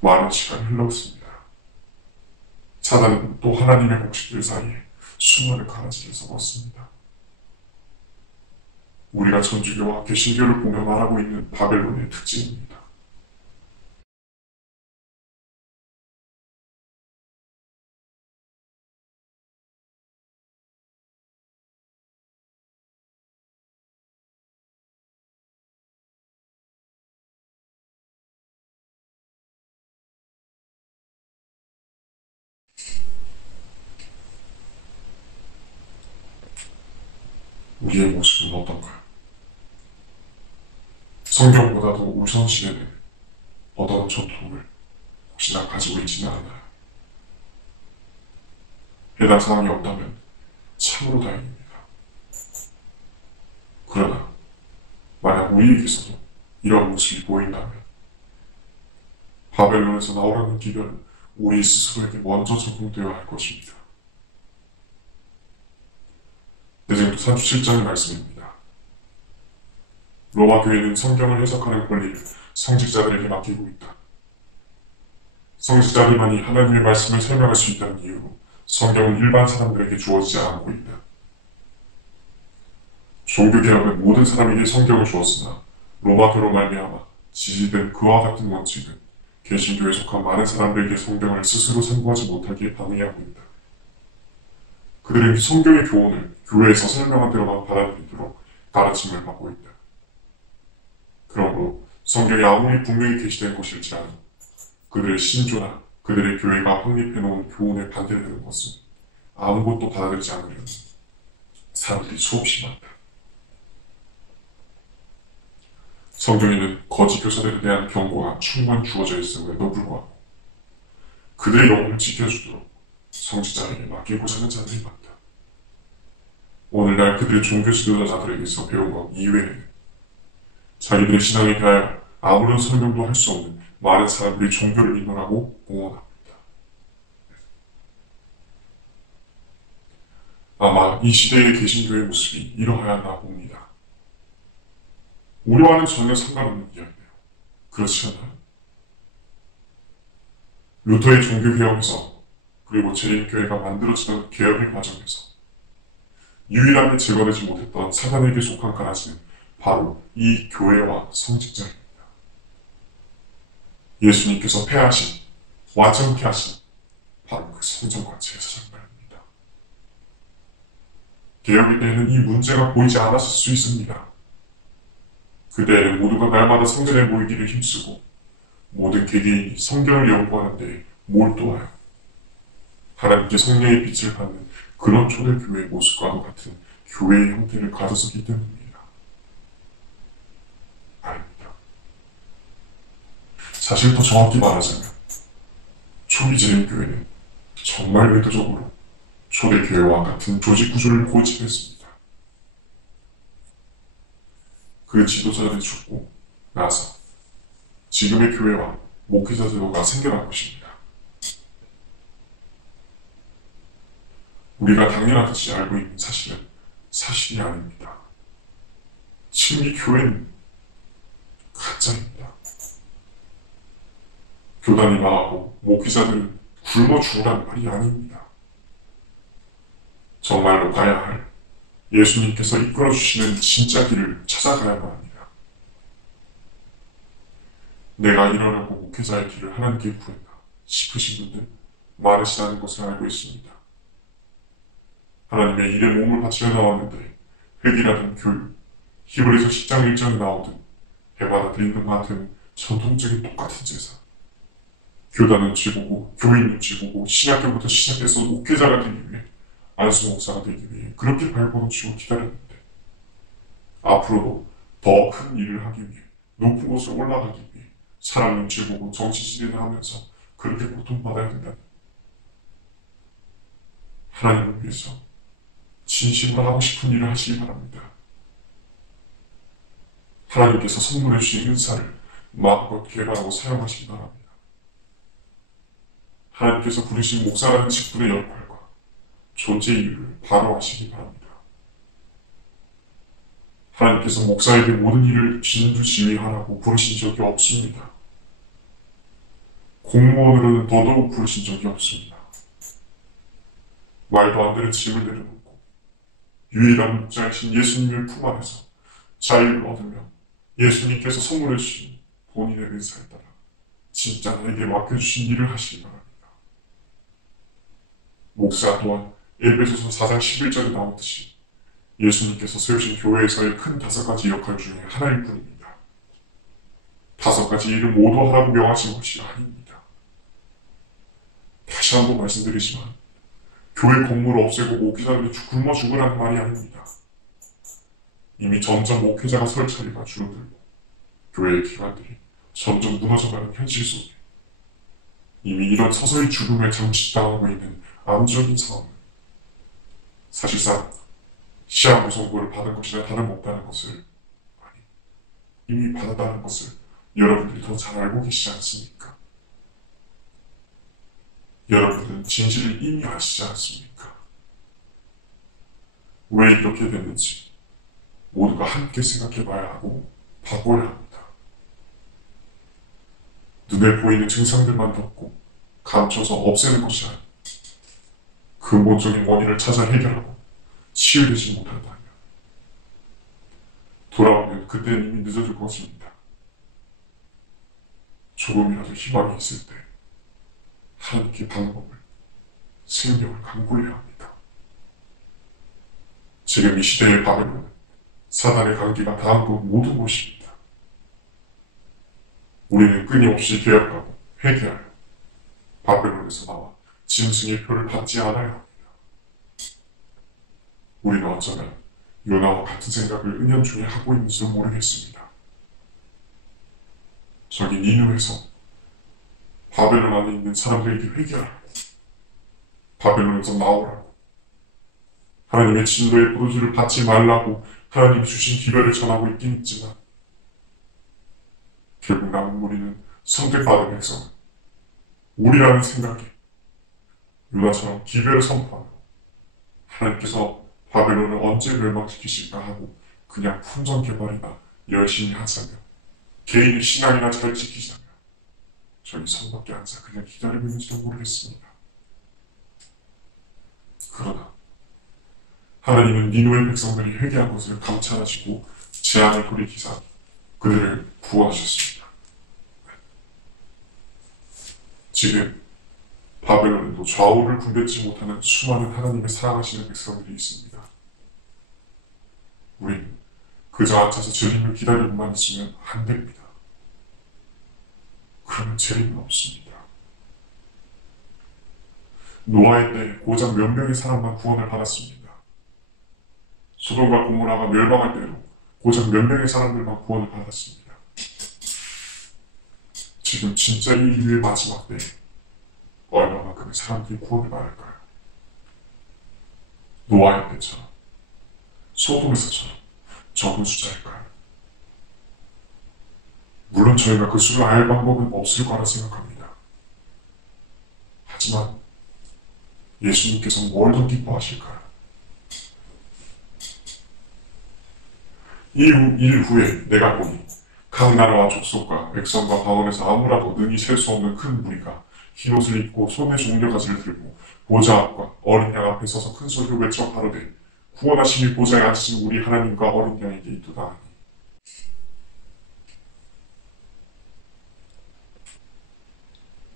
많은 시간이 흘렀습니다. 사단은 또 하나님의 곡식들 사이에 수많은 가라지를 섞었습니다. 우리가 천주교와 개신교를 보며 말하고 있는 바벨론의 특징입니다. 우리의 모습은 어떤가요? 성경보다도 우선시되는 어떤 전통을 혹시나 가지고 있지는 않나요? 해당 사항이 없다면 참으로 다행입니다. 우리에게서도 이런 모습이 보인다면 바벨론에서 나오라는 기별은 우리 스스로에게 먼저 적용되어야 할 것입니다. 대쟁도 37장의 말씀입니다. 로마 교회는 성경을 해석하는 권리를 성직자들에게 맡기고 있다. 성직자들만이 하나님의 말씀을 설명할 수 있다는 이유로 성경은 일반 사람들에게 주어지지 않고 있다. 종교개혁은 모든 사람에게 성경을 주었으나 로마교로 말미암아 지지된 그와 같은 원칙은 개신교에 속한 많은 사람들에게 성경을 스스로 참고하지 못하기에 방해하고 있다. 그들은 성경의 교훈을 교회에서 설명한 대로만 받아들이도록 가르침을 받고 있다. 그러므로 성경이 아무리 분명히 게시된 것일지라도 그들의 신조나 그들의 교회가 확립해놓은 교훈에 반대되는 것은 아무것도 받아들이지 않으려는 사람들이 수없이 많다. 성경에는 거짓 교사들에 대한 경고가 충분히 주어져 있음에도 불구하고 그들의 영혼을 지켜주도록 성직자에게 맡기고자 하는 자들이 많다. 오늘날 그들의 종교 지도자들에게서 배운 것 이외에는 자기들의 신앙에 대하여 아무런 설명도 할 수 없는 많은 사람들이 종교를 인원하고 공언합니다. 아마 이 시대의 개신교의 모습이 이러해야 하나 봅니다. 우리와는 전혀 상관없는 이야기네요. 그렇지 않나요? 루터의 종교개혁에서 그리고 제1교회가 만들어지던 개혁의 과정에서 유일하게 제거되지 못했던 사단에게 속한 가라지는 바로 이 교회와 성직자입니다. 예수님께서 폐하신, 완전케 하신 바로 그 성전과 제사장말입니다. 개혁의 때에는 이 문제가 보이지 않았을 수 있습니다. 그때에는 모두가 날마다 성전에 모이기를 힘쓰고 모든 개개인이 성경을 연구하는 데 몰두하여 하나님께 성령의 빛을 받는 그런 초대교회의 모습과도 같은 교회의 형태를 가졌었기 때문입니다. 아닙니다. 사실 더 정확히 말하자면 초기 재림교회는 정말 의도적으로 초대교회와 같은 조직 구조를 고집했습니다. 그 지도자들이 죽고 나서 지금의 교회와 목회자 제도가 생겨난 것입니다. 우리가 당연하듯이 알고 있는 사실은 사실이 아닙니다. 지금 이 교회는 가짜입니다. 교단이 망하고 목회자들은 굶어 죽으란 말이 아닙니다. 정말로 가야 할 예수님께서 이끌어주시는 진짜 길을 찾아가야만 합니다. 내가 일어나고 목회자의 길을 하나님께 구했다 싶으신 분들 많으시다는 것을 알고 있습니다. 하나님의 일에 몸을 바치려 나왔는데 회개라든 교육, 히브리서 10장 1절에 나오든 해마다 드리는 것한테는 전통적인 똑같은 제사. 교단 눈치 보고 교인 눈치 보고 신학교부터 시작해서 목회자가 되기 위해 안수 목사가 되기 위해 그렇게 발버둥치고 기다렸는데 앞으로도 더 큰 일을 하기 위해 높은 곳으로 올라가기 위해 사람 눈치 보고 정치질을 하면서 그렇게 고통받아야 된다면 하나님을 위해서 진심으로 하고 싶은 일을 하시기 바랍니다. 하나님께서 선물해 주신 은사를 마음껏 개발하고 사용하시기 바랍니다. 하나님께서 부르신 목사라는 직분의 역할과 존재 이유를 바로 하시기 바랍니다. 하나님께서 목사에게 모든 일을 진두지휘하라고 부르신 적이 없습니다. 공무원으로는 더더욱 부르신 적이 없습니다. 말도 안 되는 짐을 내려놓고 유일한 목자이신 예수님을 품 안에서 자유를 얻으며 예수님께서 선물해 주신 본인의 은사에 따라 진짜 나에게 맡겨주신 일을 하시기 바랍니다. 목사 또한 에베소서 4장 11절에 나오듯이 예수님께서 세우신 교회에서의 큰 5가지 역할 중에 하나일 뿐입니다. 5가지 일을 모두 하라고 명하신 것이 아닙니다. 다시 한번 말씀드리지만 교회 건물을 없애고 목회자들이 굶어 죽으라는 말이 아닙니다. 이미 점점 목회자가 설 자리가 줄어들고 교회의 기관들이 점점 무너져가는 현실 속에 이미 이런 서서히 죽음에 잠식당하고 있는 암적인 상황은 사실상 시한부 선고를 받은 것이나 다름없다는 것을 이미 받았다는 것을 여러분들이 더 잘 알고 계시지 않습니까? 여러분들은 진실을 이미 아시지 않습니까? 왜 이렇게 됐는지 모두가 함께 생각해봐야 하고 바꿔야 합니다. 눈에 보이는 증상들만 덮고 감춰서 없애는 것이 아니라 근본적인 원인을 찾아 해결하고 치유되지 못한다면 돌아오면 그때는 이미 늦어질 것입니다. 조금이라도 희망이 있을 때 하나님께 방법을, 생명을 간구해야 합니다. 지금 이 시대의 바벨론은 사단의 관계가 닿은 곳 모든 곳입니다. 우리는 끊임없이 개혁하고 회개하여 바벨론에서 나와 짐승의 표를 받지 않아야 합니다. 우리는 어쩌면 요나와 같은 생각을 은연중에 하고 있는지도 모르겠습니다. 저기 니누에서 바벨론 안에 있는 사람들에게 회개하라고, 바벨론에서 나오라고, 하나님의 진노의 포도주를 받지 말라고 하나님이 주신 기별을 전하고 있긴 있지만 결국 남은 우리는 선택받은 백성은 우리라는 생각에 요나처럼 기별을 선포하며 하나님께서 바벨론을 언제 멸망시키실까 하고 그냥 풍전개발이나 열심히 하자며 개인의 신앙이나 잘 지키자며 저희 성 밖에 앉아 그냥 기다리고 있는지도 모르겠습니다. 그러나 하나님은 니누의 백성들이 회개한 것을 감찰하시고 재앙을 돌이키사 그들을 구원하셨습니다. 지금 바벨론에도 좌우를 분별치 못하는 수많은 하나님을 사랑하시는 백성들이 있습니다. 우리는 그저 앉아서 재림을 기다리고만 있으면 안 됩니다. 그러면 재림은 없습니다. 노아의 때에 고작 몇 명의 사람만 구원을 받았습니다. 소돔과 고모라가 멸망할 때로 고작 몇 명의 사람들만 구원을 받았습니다. 지금 진짜 이 인류의 마지막 때에 얼마만큼의 사람들이 구원을 받을까요? 노아의 때처럼, 소돔에서처럼 적은 숫자일까요? 물론 저희가 그 수를 알 방법은 없을 거라 생각합니다. 하지만 예수님께서 뭘 더 기뻐하실까요? 일 후에 내가 보니 각 나라와 족속과 백성과 방언에서 아무라도 능히 셀 수 없는 큰 무리가 흰옷을 입고 손에 종려가지를 들고 보좌 앞과 어린 양 앞에 서서 큰 소리로 외쳐 가로되 구원하심이 보좌에 앉으신 우리 하나님과 어린 양에게 있도다 하니.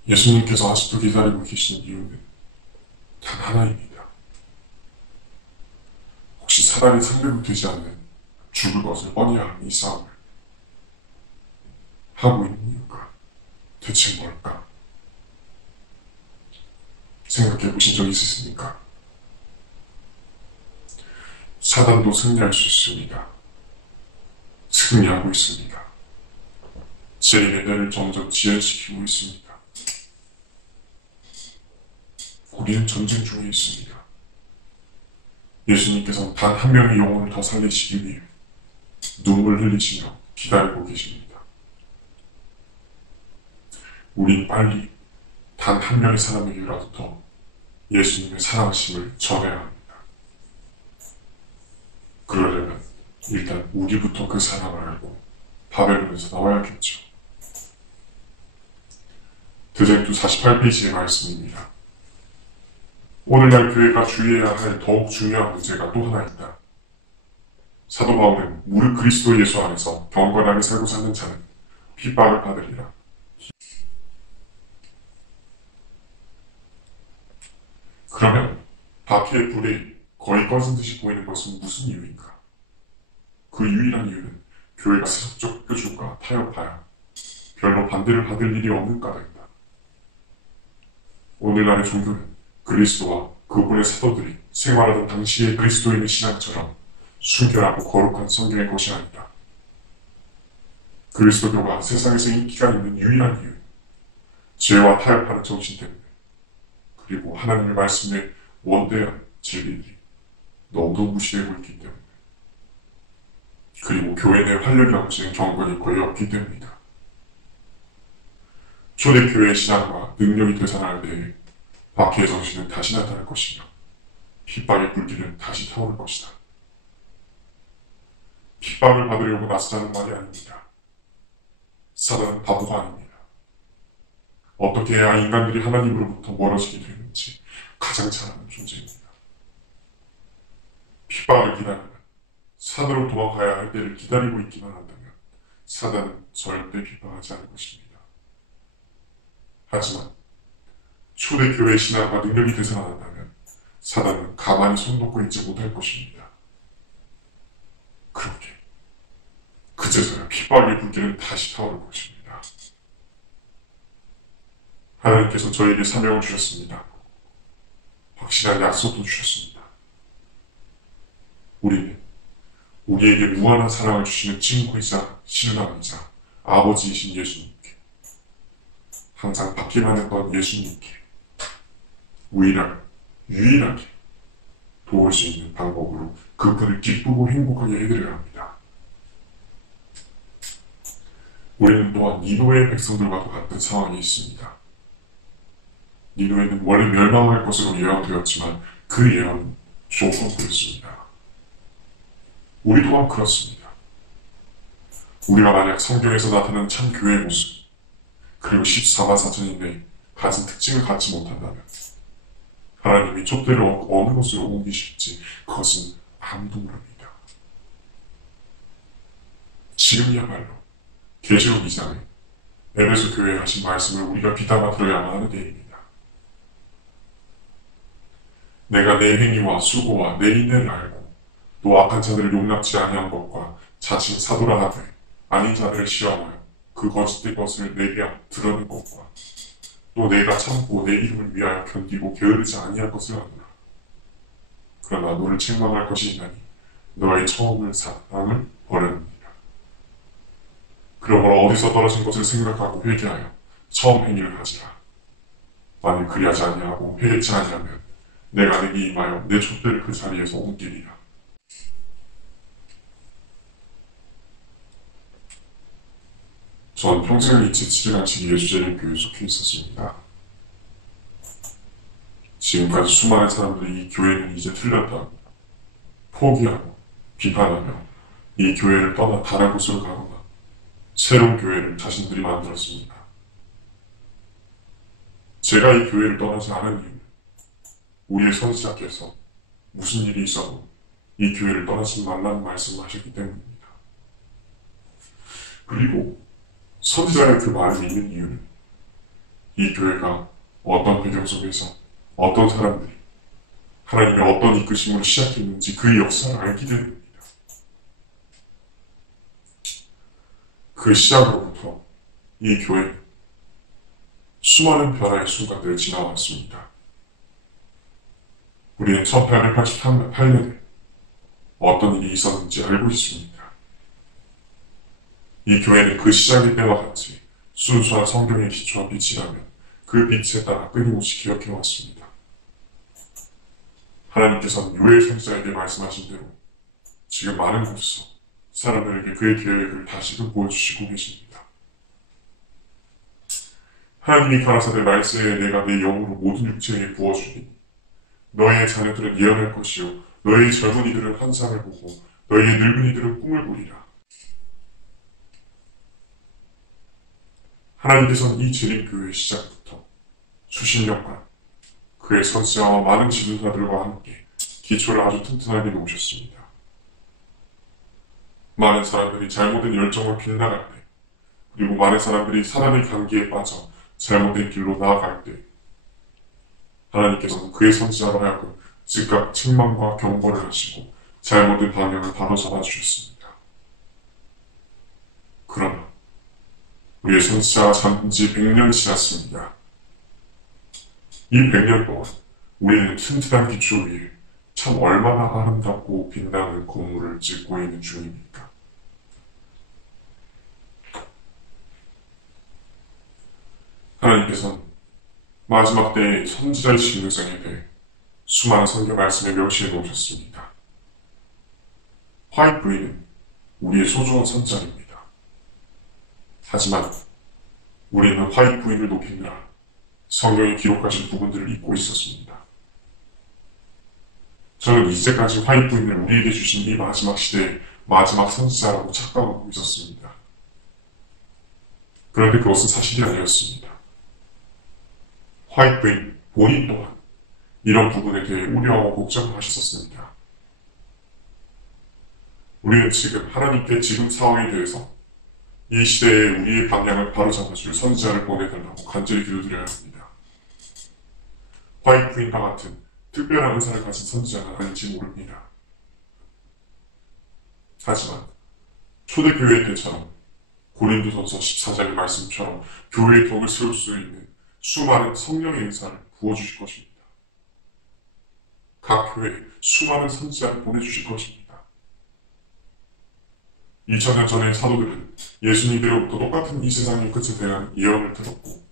예수님께서 아직도 기다리고 계신 이유는 단 하나입니다. 혹시 사단이 상대로 되지 않는 죽을 것을 뻔히 아는 이 싸움을 하고 있는 이유가 대체 뭘까? 생각해 보신 적 있으십니까? 사단도 승리할 수 있습니다. 승리하고 있습니다. 재림의 날을 점점 지연시키고 있습니다. 우리는 전쟁 중에 있습니다. 예수님께서는 단 한 명의 영혼을 더 살리시기 위해 눈물 흘리시며 기다리고 계십니다. 우린 빨리 단 한 명의 사람에게라도 더 예수님의 사랑하심을 전해야 합니다. 그러려면 일단 우리부터 그 사랑을 알고 바벨론에서 나와야겠죠. 드쟁투 48페이지의 말씀입니다. 오늘날 교회가 주의해야 할 더욱 중요한 문제가 또 하나 있다. 사도 바울은 무릇 그리스도 예수 안에서 경건하게 살고 사는 자는 핍박을 받으리라. 그러면 바퀴의 불이 거의 꺼진 듯이 보이는 것은 무슨 이유인가? 그 유일한 이유는 교회가 세속적 표준과 타협하여 별로 반대를 받을 일이 없는 까닭이다. 오늘날의 종교는 그리스도와 그분의 사도들이 생활하던 당시의 그리스도인의 신앙처럼 순결하고 거룩한 성경의 것이 아니다. 그리스도교가 세상에서 인기가 있는 유일한 이유, 죄와 타협하는 정신 때문에, 그리고 하나님의 말씀에 원대한 진리들이 너무도 무시되고 있기 때문에. 그리고 교회 내 활력이 넘치는 경건이 거의 없기 때문이다. 초대교회의 신앙과 능력이 되살아날 때에 박해의 정신은 다시 나타날 것이며 핍박의 불길은 다시 타오를 것이다. 핍박을 받으려고 나서자는 말이 아닙니다. 사단은 바보가 아닙니다. 어떻게 해야 인간들이 하나님으로부터 멀어지게 되는지 가장 잘 아는 존재입니다. 핍박을 기다리면 산으로 도망가야 할 때를 기다리고 있기만 한다면 사단은 절대 핍박하지 않을 것입니다. 하지만 초대교회 신앙과 능력이 되살아난다면 사단은 가만히 손 놓고 있지 못할 것입니다. 그렇게 그제서야 핍박의 불길은 다시 타오를 것입니다. 하나님께서 저에게 사명을 주셨습니다. 확실한 약속도 주셨습니다. 우리는 우리에게 무한한 사랑을 주시는 친구이자 신랑이자 아버지이신 예수님께, 항상 받기만 했던 예수님께 유일하게 도울 수 있는 방법으로 그분을 기쁘고 행복하게 해드려야 합니다. 우리는 또한 니누의 백성들과도 같은 상황이 있습니다. 니누에는 원래 멸망할 것으로 예언되었지만 그 예언은 조금 그렇습니다. 우리 또한 그렇습니다. 우리가 만약 성경에서 나타나는 참 교회의 모습, 그리고 14만 4천인의 가진 특징을 갖지 못한다면 하나님이 촛대를 어느 곳으로 옮기실지 그것은 아무도 모릅니다. 지금이야말로 계시록 2장에 에베소 교회에 하신 말씀을 우리가 귀담아 들어야만 하는 때입니다. 내가 내 행위와 수고와 내 인내를 알고 또 악한 자들을 용납지 아니한 것과 자칭 사도라 하되 아닌 자들을 시험하여 그 거짓된 것을 내게 드러낸 것과 또 내가 참고 내 이름을 위하여 견디고 게으르지 아니할 것을 아노라. 그러나 너를 책망할 것이 있나니 너의 처음을 사랑을 버렸느니라. 그러므로 어디서 떨어진 것을 생각하고 회개하여 처음 행위를 하지라. 만일 그리하지 아니하고 회개치 아니하면 내가 내게 임하여 내 촛대를 그 자리에서 옮기리라. 전 평생을 잊지 않지 예수제일 교회에 속해 있었습니다. 지금까지 수많은 사람들이 이 교회는 이제 틀렸다 포기하고 비판하며 이 교회를 떠나 다른 곳으로 가거나 새로운 교회를 자신들이 만들었습니다. 제가 이 교회를 떠나지 않은 이유는 우리의 선지자께서 무슨 일이 있어도 이 교회를 떠나지 말라는 말씀을 하셨기 때문입니다. 그리고 선지자의 그 말을 믿는 이유는 이 교회가 어떤 배경 속에서 어떤 사람들이 하나님의 어떤 이끄심으로 시작했는지 그 역사를 알기 때문입니다. 그 시작으로부터 이 교회는 수많은 변화의 순간들을 지나왔습니다. 우리는 1888년에 어떤 일이 있었는지 알고 있습니다. 이 교회는 그 시작의 때와 같이 순수한 성경의 기초와 빛이라면 그 빛에 따라 끊임없이 기억해왔습니다. 하나님께서는 요엘 선지자에게 말씀하신 대로 지금 많은 곳에서 사람들에게 그의 계획을 다시금 보여주시고 계십니다. 하나님이 가라사대 말세에 내가 내 영으로 모든 육체에게 부어주니 너의 자녀들은 예언할 것이요 너의 젊은이들은 환상을 보고 너의 늙은이들은 꿈을 보리라. 하나님께서는 이 재림교회의 시작부터 수십 년간 그의 선지자와 많은 지도자들과 함께 기초를 아주 튼튼하게 놓으셨습니다. 많은 사람들이 잘못된 열정을 빗나갈 때, 그리고 많은 사람들이 사단의 감기에 빠져 잘못된 길로 나아갈 때, 하나님께서는 그의 선지자로 하여금 즉각 책망과 경고를 하시고 잘못된 방향을 바로 잡아주셨습니다. 그러나 우리의 선지자가 잠든 지 100년이 지났습니다. 이 100년 동안 우리는 튼튼한 기초 위에 참 얼마나 아름답고 빛나는 건물을 짓고 있는 중입니까? 하나님께서는 마지막 때의 선지자의 진능성에 대해 수많은 성경 말씀에 명시해 놓으셨습니다. 화이트 브이는 우리의 소중한 선장입니다. 하지만 우리는 화이트 부인을 높이느라 성경에 기록하신 부분들을 잊고 있었습니다. 저는 이제까지 화이트 부인을 우리에게 주신 이 마지막 시대의 마지막 선지자라고 착각하고 있었습니다. 그런데 그것은 사실이 아니었습니다. 화이트 부인 본인 또한 이런 부분에 대해 우려하고 걱정을 하셨었습니다. 우리는 지금 하나님께 지금 상황에 대해서 이 시대에 우리의 방향을 바로잡아줄 선지자를 보내달라고 간절히 기도드려야 합니다. 화이트 부인과 같은 특별한 은사를 가진 선지자가 아닌지 모릅니다. 하지만 초대교회 때처럼 고린도전서 14장의 말씀처럼 교회의 덕을 세울 수 있는 수많은 성령의 은사를 부어주실 것입니다. 각 교회에 수많은 선지자를 보내주실 것입니다. 2000년 전의 사도들은 예수님으로부터 똑같은 이 세상의 끝에 대한 예언을 들었고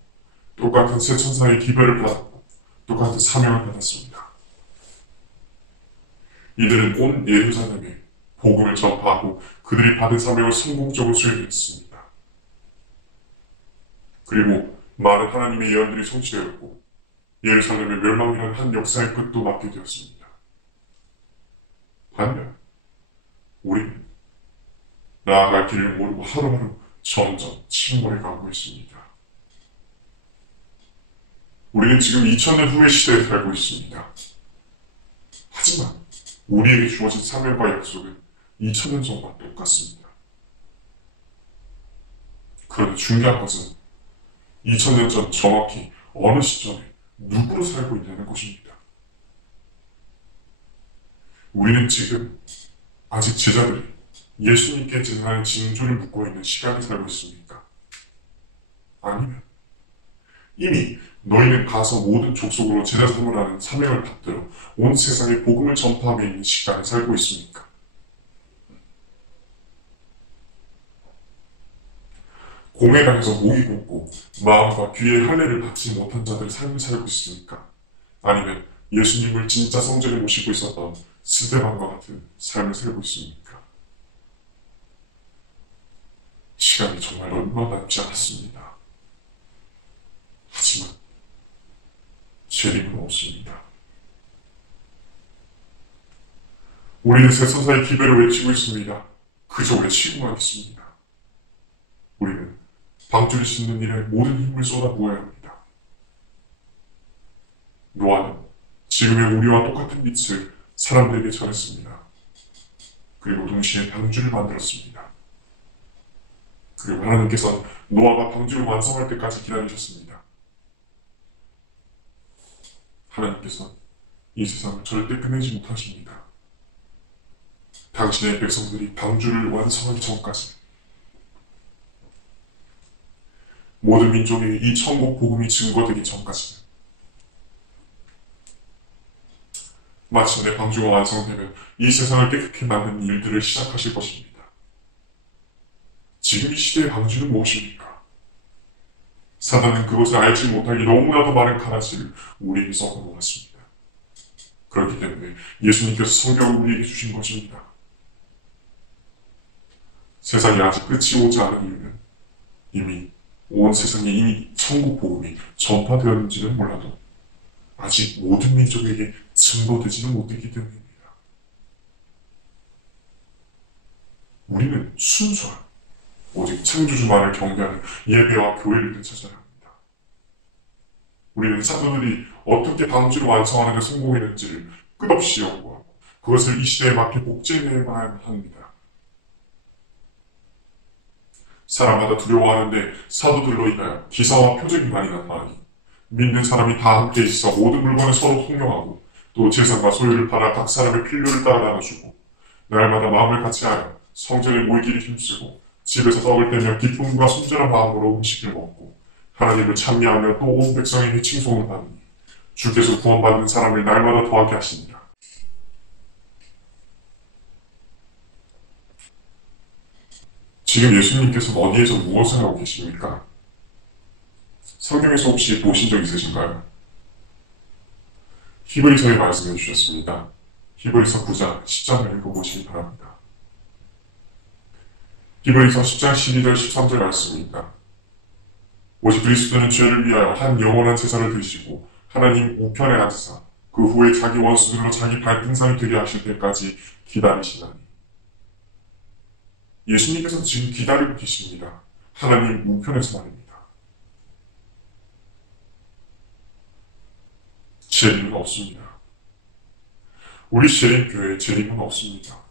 똑같은 새 천사의 기별을 받았고 똑같은 사명을 받았습니다. 이들은 온 예루살렘에 복음을 전파하고 그들이 받은 사명을 성공적으로 수행했습니다. 그리고 많은 하나님의 예언들이 성취되었고 예루살렘의 멸망이라는 한 역사의 끝도 맞게 되었습니다. 반면 우리는 나아갈 길을 모르고 하루하루 점점 침몰해 가고 있습니다. 우리는 지금 2000년 후의 시대에 살고 있습니다. 하지만 우리에게 주어진 사명과 약속은 2000년 전과 똑같습니다. 그런데 중요한 것은 2000년 전 정확히 어느 시점에 누구로 살고 있냐는 것입니다. 우리는 지금 아직 제자들이 예수님께 제사하는 징조를 묻고 있는 시간에 살고 있습니까? 아니면 이미 너희는 가서 모든 족속으로 제자 삼으라는 사명을 받들어 온 세상에 복음을 전파하며 있는 시간에 살고 있습니까? 공회당에서 목이 곱고 마음과 귀의 할례를 받지 못한 자들의 삶을 살고 있습니까? 아니면 예수님을 진짜 성전에 모시고 있었던 스데반과 같은 삶을 살고 있습니까? 시간이 정말 얼마 남지 않았습니다. 하지만 재림은 없습니다. 우리는 새 천사의 기별을 외치고 있습니다. 그저 외치고만 있습니다. 우리는 방주를 씻는 일에 모든 힘을 쏟아부어야 합니다. 노아는 지금의 우리와 똑같은 빛을 사람들에게 전했습니다. 그리고 동시에 방주를 만들었습니다. 그리고 하나님께서는 노아가 방주를 완성할 때까지 기다리셨습니다. 하나님께서는 이 세상을 절대 끝내지 못하십니다. 당신의 백성들이 방주를 완성하기 전까지 모든 민족에게 이 천국 복음이 증거되기 전까지 마침내 방주가 완성되면 이 세상을 깨끗이 만드는 일들을 시작하실 것입니다. 지금 이 시대의 방주는 무엇입니까? 사단은 그것을 알지 못하기 너무나도 많은 가라지를 우리에게 섞어놓았습니다. 그렇기 때문에 예수님께서 성경을 우리에게 주신 것입니다. 세상이 아직 끝이 오지 않은 이유는 이미 온 세상에 이미 천국 복음이 전파되었는지는 몰라도 아직 모든 민족에게 증거되지는 못했기 때문입니다. 우리는 순수한 오직 창조주만을 경배하는 예배와 교회를 되찾아야 합니다. 우리는 사도들이 어떻게 방주를 완성하는 데 성공했는지를 끝없이 연구하고 그것을 이 시대에 맞게 복제해봐야 합니다. 사람마다 두려워하는데 사도들로 인하여 기사와 표적이 많이 나타나니 믿는 사람이 다 함께 있어 모든 물건을 서로 통용하고 또 재산과 소유를 팔아 각 사람의 필요를 따라 나눠주고 날마다 마음을 같이하여 성전에 모이기를 힘쓰고 집에서 떡을 떼며 기쁨과 순전한 마음으로 음식을 먹고 하나님을 찬미하며 또 온 백성에게 칭송을 받으니 주께서 구원받는 사람을 날마다 더하게 하시니라. 지금 예수님께서는 어디에서 무엇을 하고 계십니까? 성경에서 혹시 보신 적 있으신가요? 히브리서에 말씀해 주셨습니다. 히브리서 9장 10장을 읽어보시기 바랍니다. 히브리서 10장 12절 13절 말씀입니다. 오직 그리스도는 죄를 위하여 한 영원한 제사를 드리시고 하나님 우편에 앉으사 그 후에 자기 원수들로 자기 발등상이 되게 하실 때까지 기다리시나니. 예수님께서 지금 기다리고 계십니다. 하나님 우편에서 말입니다. 재림은 없습니다. 우리 재림교회에 재림은 없습니다.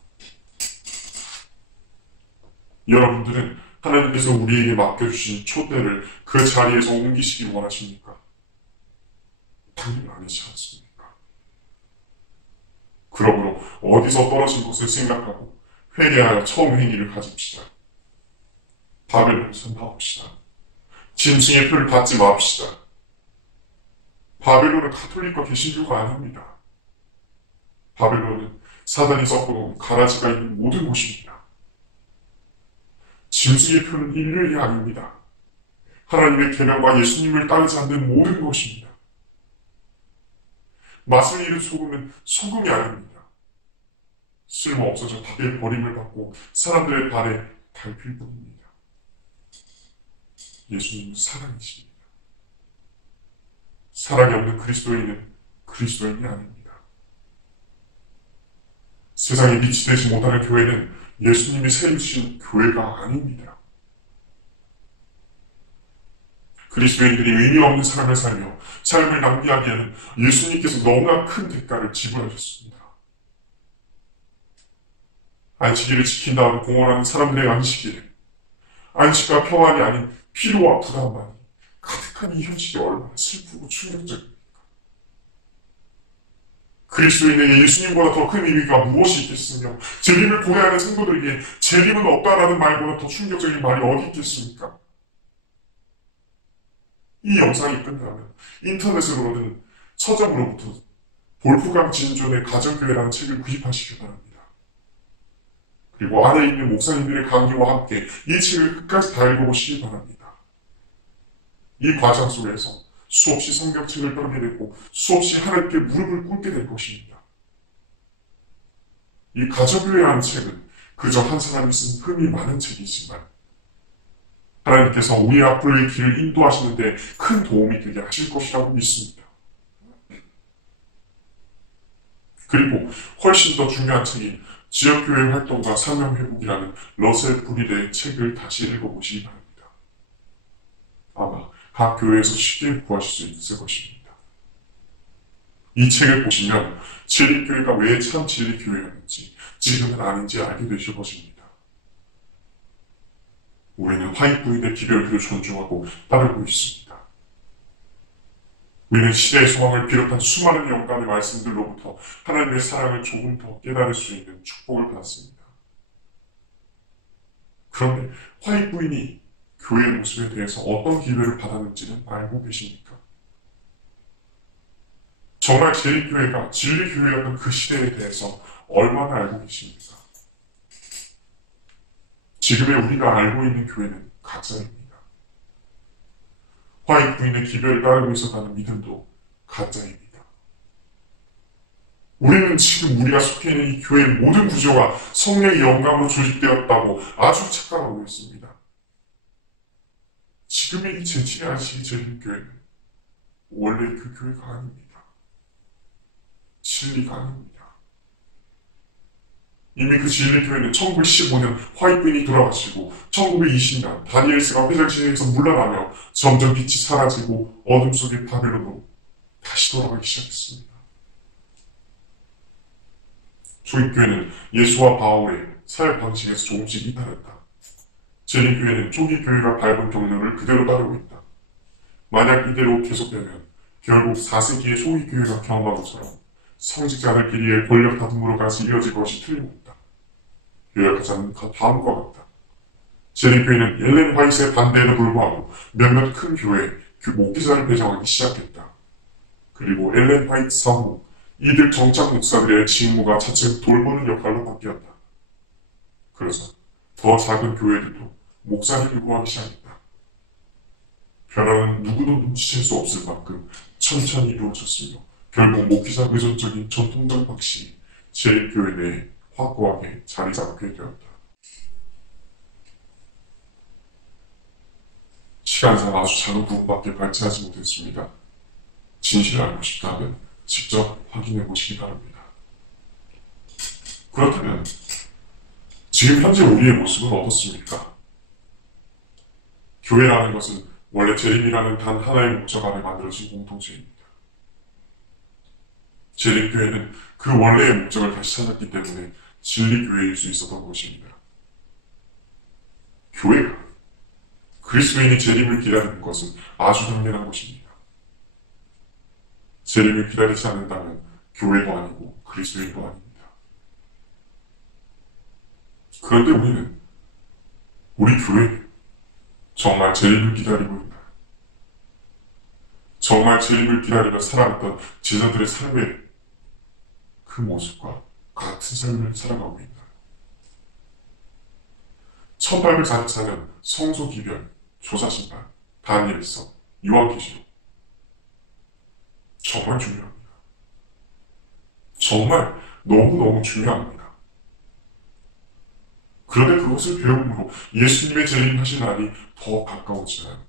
여러분들은 하나님께서 우리에게 맡겨주신 촛대를 그 자리에서 옮기시길 원하십니까? 당연히 아니지 않습니까? 그러므로 어디서 떨어진 것을 생각하고 회개하여 처음 행위를 가집시다. 바벨론을 선포합시다. 짐승의 표를 받지 맙시다. 바벨론은 가톨릭과 개신교가 아닙니다. 바벨론은 사단이 섞어놓은 가라지가 있는 모든 곳입니다. 짐승의 표는 인류이 아닙니다. 하나님의 계명과 예수님을 따르지 않는 모든 것입니다. 맛을 잃은 소금은 소금이 아닙니다. 쓸모없어져 답의 버림을 받고 사람들의 발에 밟힐 뿐입니다. 예수님은 사랑이십니다. 사랑이 없는 그리스도인은 그리스도인이 아닙니다. 세상에 빛이 되지 못하는 교회는 예수님이 세우신 교회가 아닙니다. 그리스도인들이 의미 없는 삶을 살며 삶을 낭비하기에는 예수님께서 너무나 큰 대가를 지불하셨습니다. 안식일을 지킨다고 공언하는 사람들의 안식일, 안식과 평안이 아닌 피로와 부담만이 가득한 이 현실이 얼마나 슬프고 충격적입니까? 그리스도인에게 예수님보다 더 큰 의미가 무엇이 있겠으며 재림을 고대하는 성도들에게 재림은 없다라는 말보다 더 충격적인 말이 어디 있겠습니까? 이 영상이 끝나면 인터넷으로는 서점으로부터 볼프강 진존의 가정교회라는 책을 구입하시기 바랍니다. 그리고 안에 있는 목사님들의 강의와 함께 이 책을 끝까지 다 읽어보시기 바랍니다. 이 과정 속에서 수없이 성경책을 떨게 되고 수없이 하나님께 무릎을 꿇게 될 것입니다. 이 가정교회라는 책은 그저 한 사람이 쓴 흠이 많은 책이지만 하나님께서 우리 앞으로의 길을 인도하시는데 큰 도움이 되게 하실 것이라고 믿습니다. 그리고 훨씬 더 중요한 책인 지역교회 활동과 사명회복이라는 러셀 브리드의 책을 다시 읽어보시기 바랍니다. 아마 각 교회에서 쉽게 구하실 수 있을 것입니다. 이 책을 보시면 진리교회가 왜 참 진리교회였는지 지금은 아닌지 알게 되실 것입니다. 우리는 화이트부인의 기별들을 존중하고 따르고 있습니다. 우리는 시대의 소망을 비롯한 수많은 영감의 말씀들로부터 하나님의 사랑을 조금 더 깨달을 수 있는 축복을 받았습니다. 그런데 화이트부인이 교회의 모습에 대해서 어떤 기별을 받았는지는 알고 계십니까? 정말 진리교회가 진리교회였던 그 시대에 대해서 얼마나 알고 계십니까? 지금의 우리가 알고 있는 교회는 가짜입니다. 화이트 부인의 기별을 따르고 있었다는 믿음도 가짜입니다. 우리는 지금 우리가 속해 있는 이 교회의 모든 구조가 성령의 영감으로 조직되었다고 아주 착각하고 있습니다. 지금의 이 제7의 안식이 진리교회는 원래 그 교회가 아닙니다. 진리가 아닙니다. 이미 그 진리교회는 1915년 화이트부인이 돌아가시고 1920년 다니엘스가 회장실에서 물러나며 점점 빛이 사라지고 어둠 속의 바벨론으로 다시 돌아가기 시작했습니다. 초기교회는 예수와 바울의 사역 방식에서 조금씩 이탈했다. 진리교회는 초기 교회가 밟은 경로를 그대로 따르고 있다. 만약 이대로 계속되면 결국 4세기의 초기 교회가 경험한 것처럼 성직자들끼리의 권력 다툼으로까지 이어질 것이 틀림없다. 요약하자면 다음과 같다. 진리교회는 엘렌 화이트의 반대에도 불구하고 몇몇 큰 교회에 목회자를 배정하기 시작했다. 그리고 엘렌 화이트 사후 이들 정착 목사들의 직무가 차츰 돌보는 역할로 바뀌었다. 그래서 더 작은 교회들도 목사님을 구하기 시작했다. 변화는 누구도 눈치챌 수 없을 만큼 천천히 이루어졌으며 결국 목회자 의존적인 전통적 방식이 진리교회 내에 확고하게 자리 잡게 되었다. 시간상 아주 작은 부분밖에 발치하지 못했습니다. 진실을 알고 싶다면 직접 확인해 보시기 바랍니다. 그렇다면 지금 현재 우리의 모습은 어떻습니까? 교회라는 것은 원래 재림이라는 단 하나의 목적 아래 만들어진 공동체입니다. 재림교회는 그 원래의 목적을 다시 찾았기 때문에 진리교회일 수 있었던 것입니다. 교회가 그리스도인이 재림을 기다리는 것은 아주 당연한 것입니다. 재림을 기다리지 않는다면 교회도 아니고 그리스도인도 아닙니다. 그런데 우리는 우리 교회에 정말 재림을 기다리고 있나요? 정말 재림을 기다리며 살아갔던 제자들의 삶의 그 모습과 같은 삶을 살아가고 있나요? 1844년 성소기별, 조사신발, 다니엘서, 요한계시록 정말 중요합니다. 정말 너무너무 중요합니다. 그런데 그것을 배움으로 예수님의 재림하신 날이 더 가까워지나요?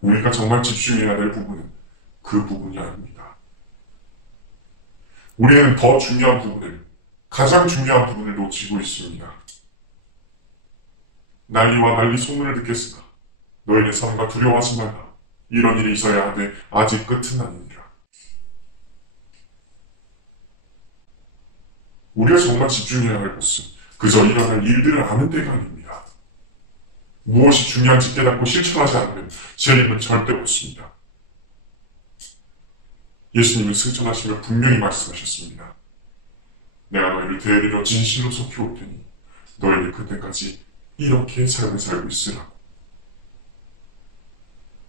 우리가 정말 집중해야 될 부분은 그 부분이 아닙니다. 우리는 더 중요한 부분을, 가장 중요한 부분을 놓치고 있습니다. 난리와 난리 소문을 듣겠으나 너희는 삼가 두려워하지 말라. 이런 일이 있어야 하되 아직 끝은 아니니라. 우리가 정말 집중해야 할 것은 그저 일어날 일들을 아는 데가 아닙니다. 무엇이 중요한지 깨닫고 실천하지 않으면 재림은 절대 없습니다. 예수님은 승천하시며 분명히 말씀하셨습니다. 내가 너희를 대리로 진실로 속히 올 테니 너희는 그때까지 이렇게 삶을 살고 있으라고.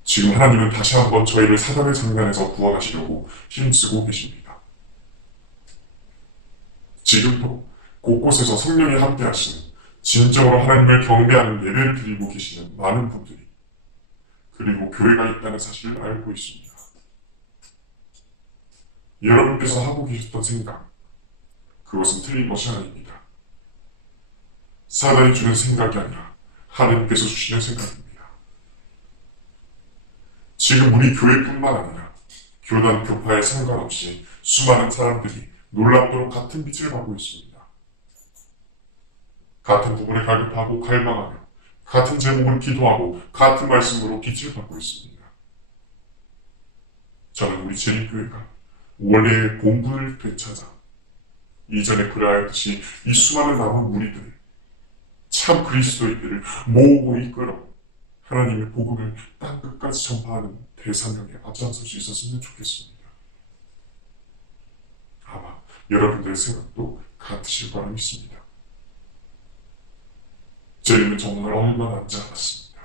지금 하나님은 다시 한번 저희를 사단의 장난에서 구원하시려고 힘쓰고 계십니다. 지금도 곳곳에서 성령이 함께하시는 진정으로 하나님을 경배하는 예배를 드리고 계시는 많은 분들이 그리고 교회가 있다는 사실을 알고 있습니다. 여러분께서 하고 계셨던 생각, 그것은 틀린 것이 아닙니다. 사단이 주는 생각이 아니라 하나님께서 주시는 생각입니다. 지금 우리 교회뿐만 아니라 교단, 교파에 상관없이 수많은 사람들이 놀랍도록 같은 빛을 받고 있습니다. 같은 부분에 갈급하고 갈망하며 같은 제목으로 기도하고 같은 말씀으로 빛을 받고 있습니다. 저는 우리 재림교회가 원래의 본분을 되찾아 이전에 그러하였듯이 이 수많은 남은 무리들을 참 그리스도인들을 모으고 이끌어 하나님의 복음을 땅끝까지 전파하는 대사명에 앞장설 수 있었으면 좋겠습니다. 아마 여러분들의 생각도 같으실 거라 믿습니다. 재림은 정말 얼마 남지 않았습니다.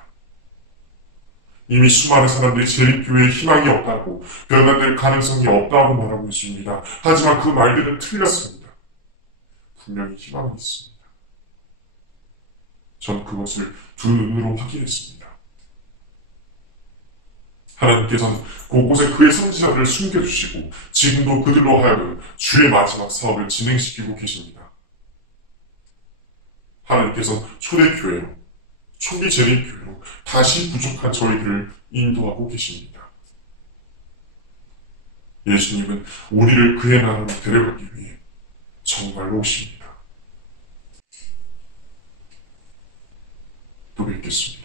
이미 수많은 사람들이 재림교회에 희망이 없다고, 변화될 가능성이 없다고 말하고 있습니다. 하지만 그 말들은 틀렸습니다. 분명히 희망이 있습니다. 전 그것을 두 눈으로 확인했습니다. 하나님께서는 곳곳에 그의 선지자들을 숨겨주시고 지금도 그들로 하여금 주의 마지막 사업을 진행시키고 계십니다. 하나님께서는 초대교회로, 초기 재림교회로 다시 부족한 저희들을 인도하고 계십니다. 예수님은 우리를 그의 나라로 데려가기 위해 정말로 오십니다. 또 뵙겠습니다.